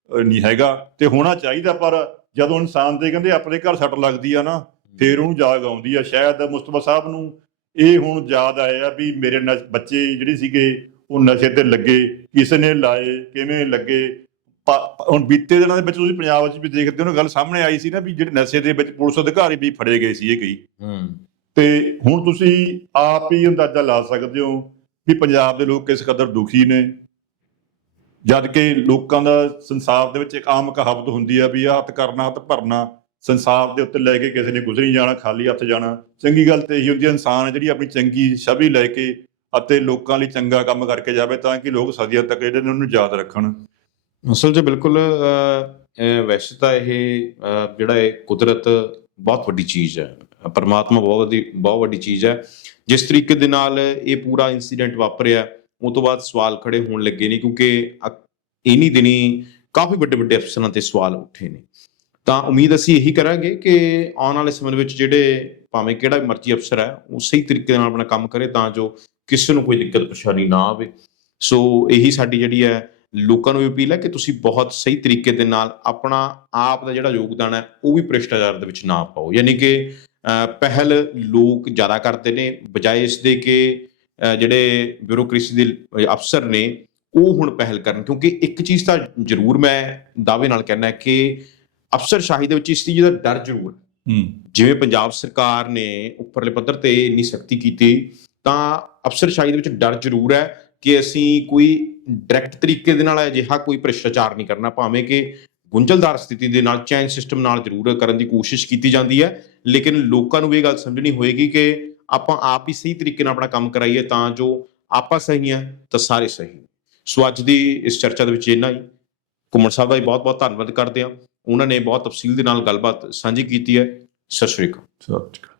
ਨਹੀਂ ਹੈਗਾ। ਤੇ ਹੋਣਾ ਚਾਹੀਦਾ, ਪਰ ਜਦੋਂ ਇਨਸਾਨ ਦੇ ਕਹਿੰਦੇ ਆਪਣੇ ਘਰ ਸੱਟ ਲੱਗਦੀ ਆ ਨਾ ਫੇਰ ਉਹਨੂੰ ਜਾਗ ਆਉਂਦੀ ਆ। ਸ਼ਾਇਦ ਮੁਸਤਫਾ ਸਾਹਿਬ ਨੂੰ ਇਹ ਹੁਣ ਯਾਦ ਆਇਆ ਵੀ ਮੇਰੇ ਬੱਚੇ ਜਿਹੜੇ ਸੀਗੇ ਉਹ ਨਸ਼ੇ ਤੇ ਲੱਗੇ ਕਿਸੇ ਨੇ ਲਾਏ ਕਿਵੇਂ ਲੱਗੇ। ਹੁਣ ਬੀਤੇ ਦਿਨਾਂ ਦੇ ਵਿੱਚ ਤੁਸੀਂ ਪੰਜਾਬ ਵਿੱਚ ਵੀ ਦੇਖਦੇ ਹੋ ਨਾ ਗੱਲ ਸਾਹਮਣੇ ਆਈ ਸੀ ਨਾ ਵੀ ਜਿਹੜੇ ਨਸ਼ੇ ਦੇ ਵਿੱਚ ਪੁਲਿਸ ਅਧਿਕਾਰੀ ਵੀ ਫੜੇ ਗਏ ਸੀ ਇਹ ਕਈ। ਹੂੰ। ਤੇ ਹੁਣ ਤੁਸੀਂ ਆਪ ਹੀ ਅੰਦਾਜ਼ਾ ਲਾ ਸਕਦੇ ਹੋ ਵੀ ਪੰਜਾਬ ਦੇ ਲੋਕ ਕਿਸ ਕਦਰ ਦੁਖੀ ਨੇ। ਜਦ ਕਿ ਲੋਕਾਂ ਦਾ ਸੰਸਾਰ ਦੇ ਵਿੱਚ ਇੱਕ ਆਮ ਕਹਾਵਤ ਹੁੰਦੀ ਆ ਵੀ ਹੱਥ ਕਰਨਾ ਹੱਥ ਭਰਨਾ ਸੰਸਾਰ ਦੇ ਉੱਤੇ ਲੈ ਕੇ ਕਿਸੇ ਨੇ ਗੁਜ਼ਰੀ ਜਾਣਾ, ਖਾਲੀ ਹੱਥ ਜਾਣਾ। ਚੰਗੀ ਗੱਲ ਤੇ ਇਹੀ ਹੁੰਦੀ ਹੈ, ਇਨਸਾਨ ਜਿਹੜੀ ਆਪਣੀ ਚੰਗੀ ਛਵੀ ਲੈ ਕੇ ਅਤੇ ਲੋਕਾਂ ਲਈ ਚੰਗਾ ਕੰਮ ਕਰਕੇ ਜਾਵੇ ਤਾਂ ਕਿ ਲੋਕ ਸਦੀਆਂ ਤੱਕ ਜਿਹੜੇ ਨੇ ਉਹਨੂੰ ਯਾਦ ਰੱਖਣ। ਅਸਲ 'ਚ ਬਿਲਕੁਲ ਵੈਸੇ ਤਾਂ ਇਹ ਜਿਹੜਾ ਇਹ ਕੁਦਰਤ ਬਹੁਤ ਵੱਡੀ ਚੀਜ਼ ਹੈ। ਪਰਮਾਤਮਾ ਬਹੁਤ ਵੱਡੀ ਬਹੁਤ ਵੱਡੀ ਚੀਜ਼ ਹੈ। ਜਿਸ ਤਰੀਕੇ ਦੇ ਨਾਲ ਇਹ ਪੂਰਾ ਇਨਸੀਡੈਂਟ ਵਾਪਰਿਆ, ਉਹ ਤੋਂ ਬਾਅਦ ਸਵਾਲ ਖੜੇ ਹੋਣ ਲੱਗੇ ਨੇ ਕਿਉਂਕਿ ਅ- ਇਨੀ ਦਿਨੀ ਕਾਫੀ ਵੱਡੇ ਵੱਡੇ ਅਫਸਰਾਂ ਤੇ ਸਵਾਲ ਉੱਠੇ ਨੇ। ਤਾਂ ਉਮੀਦ ਅਸੀਂ ਇਹੀ ਕਰਾਂਗੇ ਕਿ ਆਉਣ ਵਾਲੇ ਸਮੇਂ ਵਿੱਚ ਜਿਹੜੇ ਭਾਵੇਂ ਕਿਹੜਾ ਵੀ ਮਰਜ਼ੀ ਅਫਸਰ ਹੈ, ਉਹ ਸਹੀ ਤਰੀਕੇ ਨਾਲ ਆਪਣਾ ਕੰਮ ਕਰੇ ਤਾਂ ਜੋ ਕਿਸੇ ਨੂੰ ਕੋਈ ਦਿੱਕਤ ਪਰੇਸ਼ਾਨੀ ਨਾ ਆਵੇ। ਸੋ ਇਹੀ ਸਾਡੀ ਜਿਹੜੀ ਹੈ ਲੋਕਾਂ ਨੂੰ ਵੀ ਅਪੀਲ ਹੈ ਕਿ ਤੁਸੀਂ ਬਹੁਤ ਸਹੀ ਤਰੀਕੇ ਦੇ ਨਾਲ ਆਪਣਾ ਆਪ ਦਾ ਜਿਹੜਾ ਯੋਗਦਾਨ ਹੈ, ਉਹ ਵੀ ਭ੍ਰਿਸ਼ਟਾਚਾਰ ਦੇ ਵਿੱਚ ਨਾ ਪਾਓ। ਯਾਨੀ ਕਿ ਪਹਿਲ ਲੋਕ ਜ਼ਿਆਦਾ ਕਰਦੇ ਨੇ, ਬਜਾਏ ਇਸ ਦੇ ਕਿ ਜਿਹੜੇ ਬਿਊਰੋਕ੍ਰੇਸੀ ਦੇ ਅਫਸਰ ਨੇ, ਉਹ ਹੁਣ ਪਹਿਲ ਕਰਨ। ਕਿਉਂਕਿ ਇੱਕ ਚੀਜ਼ ਤਾਂ ਜ਼ਰੂਰ ਮੈਂ ਦਾਅਵੇ ਨਾਲ ਕਹਿਣਾ ਕਿ ਅਫਸਰਸ਼ਾਹੀ ਦੇ ਵਿੱਚ ਇਸ ਚੀਜ਼ ਦਾ ਡਰ ਜ਼ਰੂਰ ਜਿਵੇਂ ਪੰਜਾਬ ਸਰਕਾਰ ਨੇ ਉੱਪਰਲੇ ਪੱਧਰ ਤੇ ਇੰਨੀ ਸਖਤੀ ਕੀਤੀ ਤਾਂ ਅਫਸਰਸ਼ਾਹੀ ਦੇ ਵਿੱਚ ਡਰ ਜ਼ਰੂਰ ਹੈ ਕਿ ਅਸੀਂ ਕੋਈ ਡਾਇਰੈਕਟ ਤਰੀਕੇ ਦੇ ਨਾਲ ਅਜਿਹਾ ਕੋਈ ਭ੍ਰਿਸ਼ਟਾਚਾਰ ਨਹੀਂ ਕਰਨਾ ਭਾਵੇਂ ਕਿ ਗੁੰਝਲਦਾਰ ਸਥਿਤੀ ਦੇ ਨਾਲ ਚੈਨ ਸਿਸਟਮ ਨਾਲ ਜ਼ਰੂਰ ਕਰਨ ਦੀ ਕੋਸ਼ਿਸ਼ ਕੀਤੀ ਜਾਂਦੀ ਹੈ। ਲੇਕਿਨ ਲੋਕਾਂ ਨੂੰ ਇਹ ਗੱਲ ਸਮਝਣੀ ਹੋਏਗੀ ਕਿ ਆਪਾਂ ਆਪ ਹੀ ਸਹੀ ਤਰੀਕੇ ਨਾਲ ਆਪਣਾ ਕੰਮ ਕਰਾਈਏ ਤਾਂ ਜੋ ਆਪਾਂ ਸਹੀ ਹਾਂ ਤਾਂ ਸਾਰੇ ਸਹੀ। ਸੋ ਅੱਜ ਦੀ ਇਸ ਚਰਚਾ ਦੇ ਵਿੱਚ ਇੰਨਾ ਹੀ। ਕੁਮਰ ਸਾਹਿਬ ਦਾ ਬਹੁਤ ਬਹੁਤ ਧੰਨਵਾਦ ਕਰਦੇ ਹਾਂ। ਉਹਨਾਂ ਨੇ ਬਹੁਤ ਤਫਸੀਲ ਦੇ ਨਾਲ ਗੱਲਬਾਤ ਸਾਂਝੀ ਕੀਤੀ ਹੈ। ਸਤਿ ਸ਼੍ਰੀ ਅਕਾਲ। ਸਤਿ ਸ਼੍ਰੀ ਅਕਾਲ।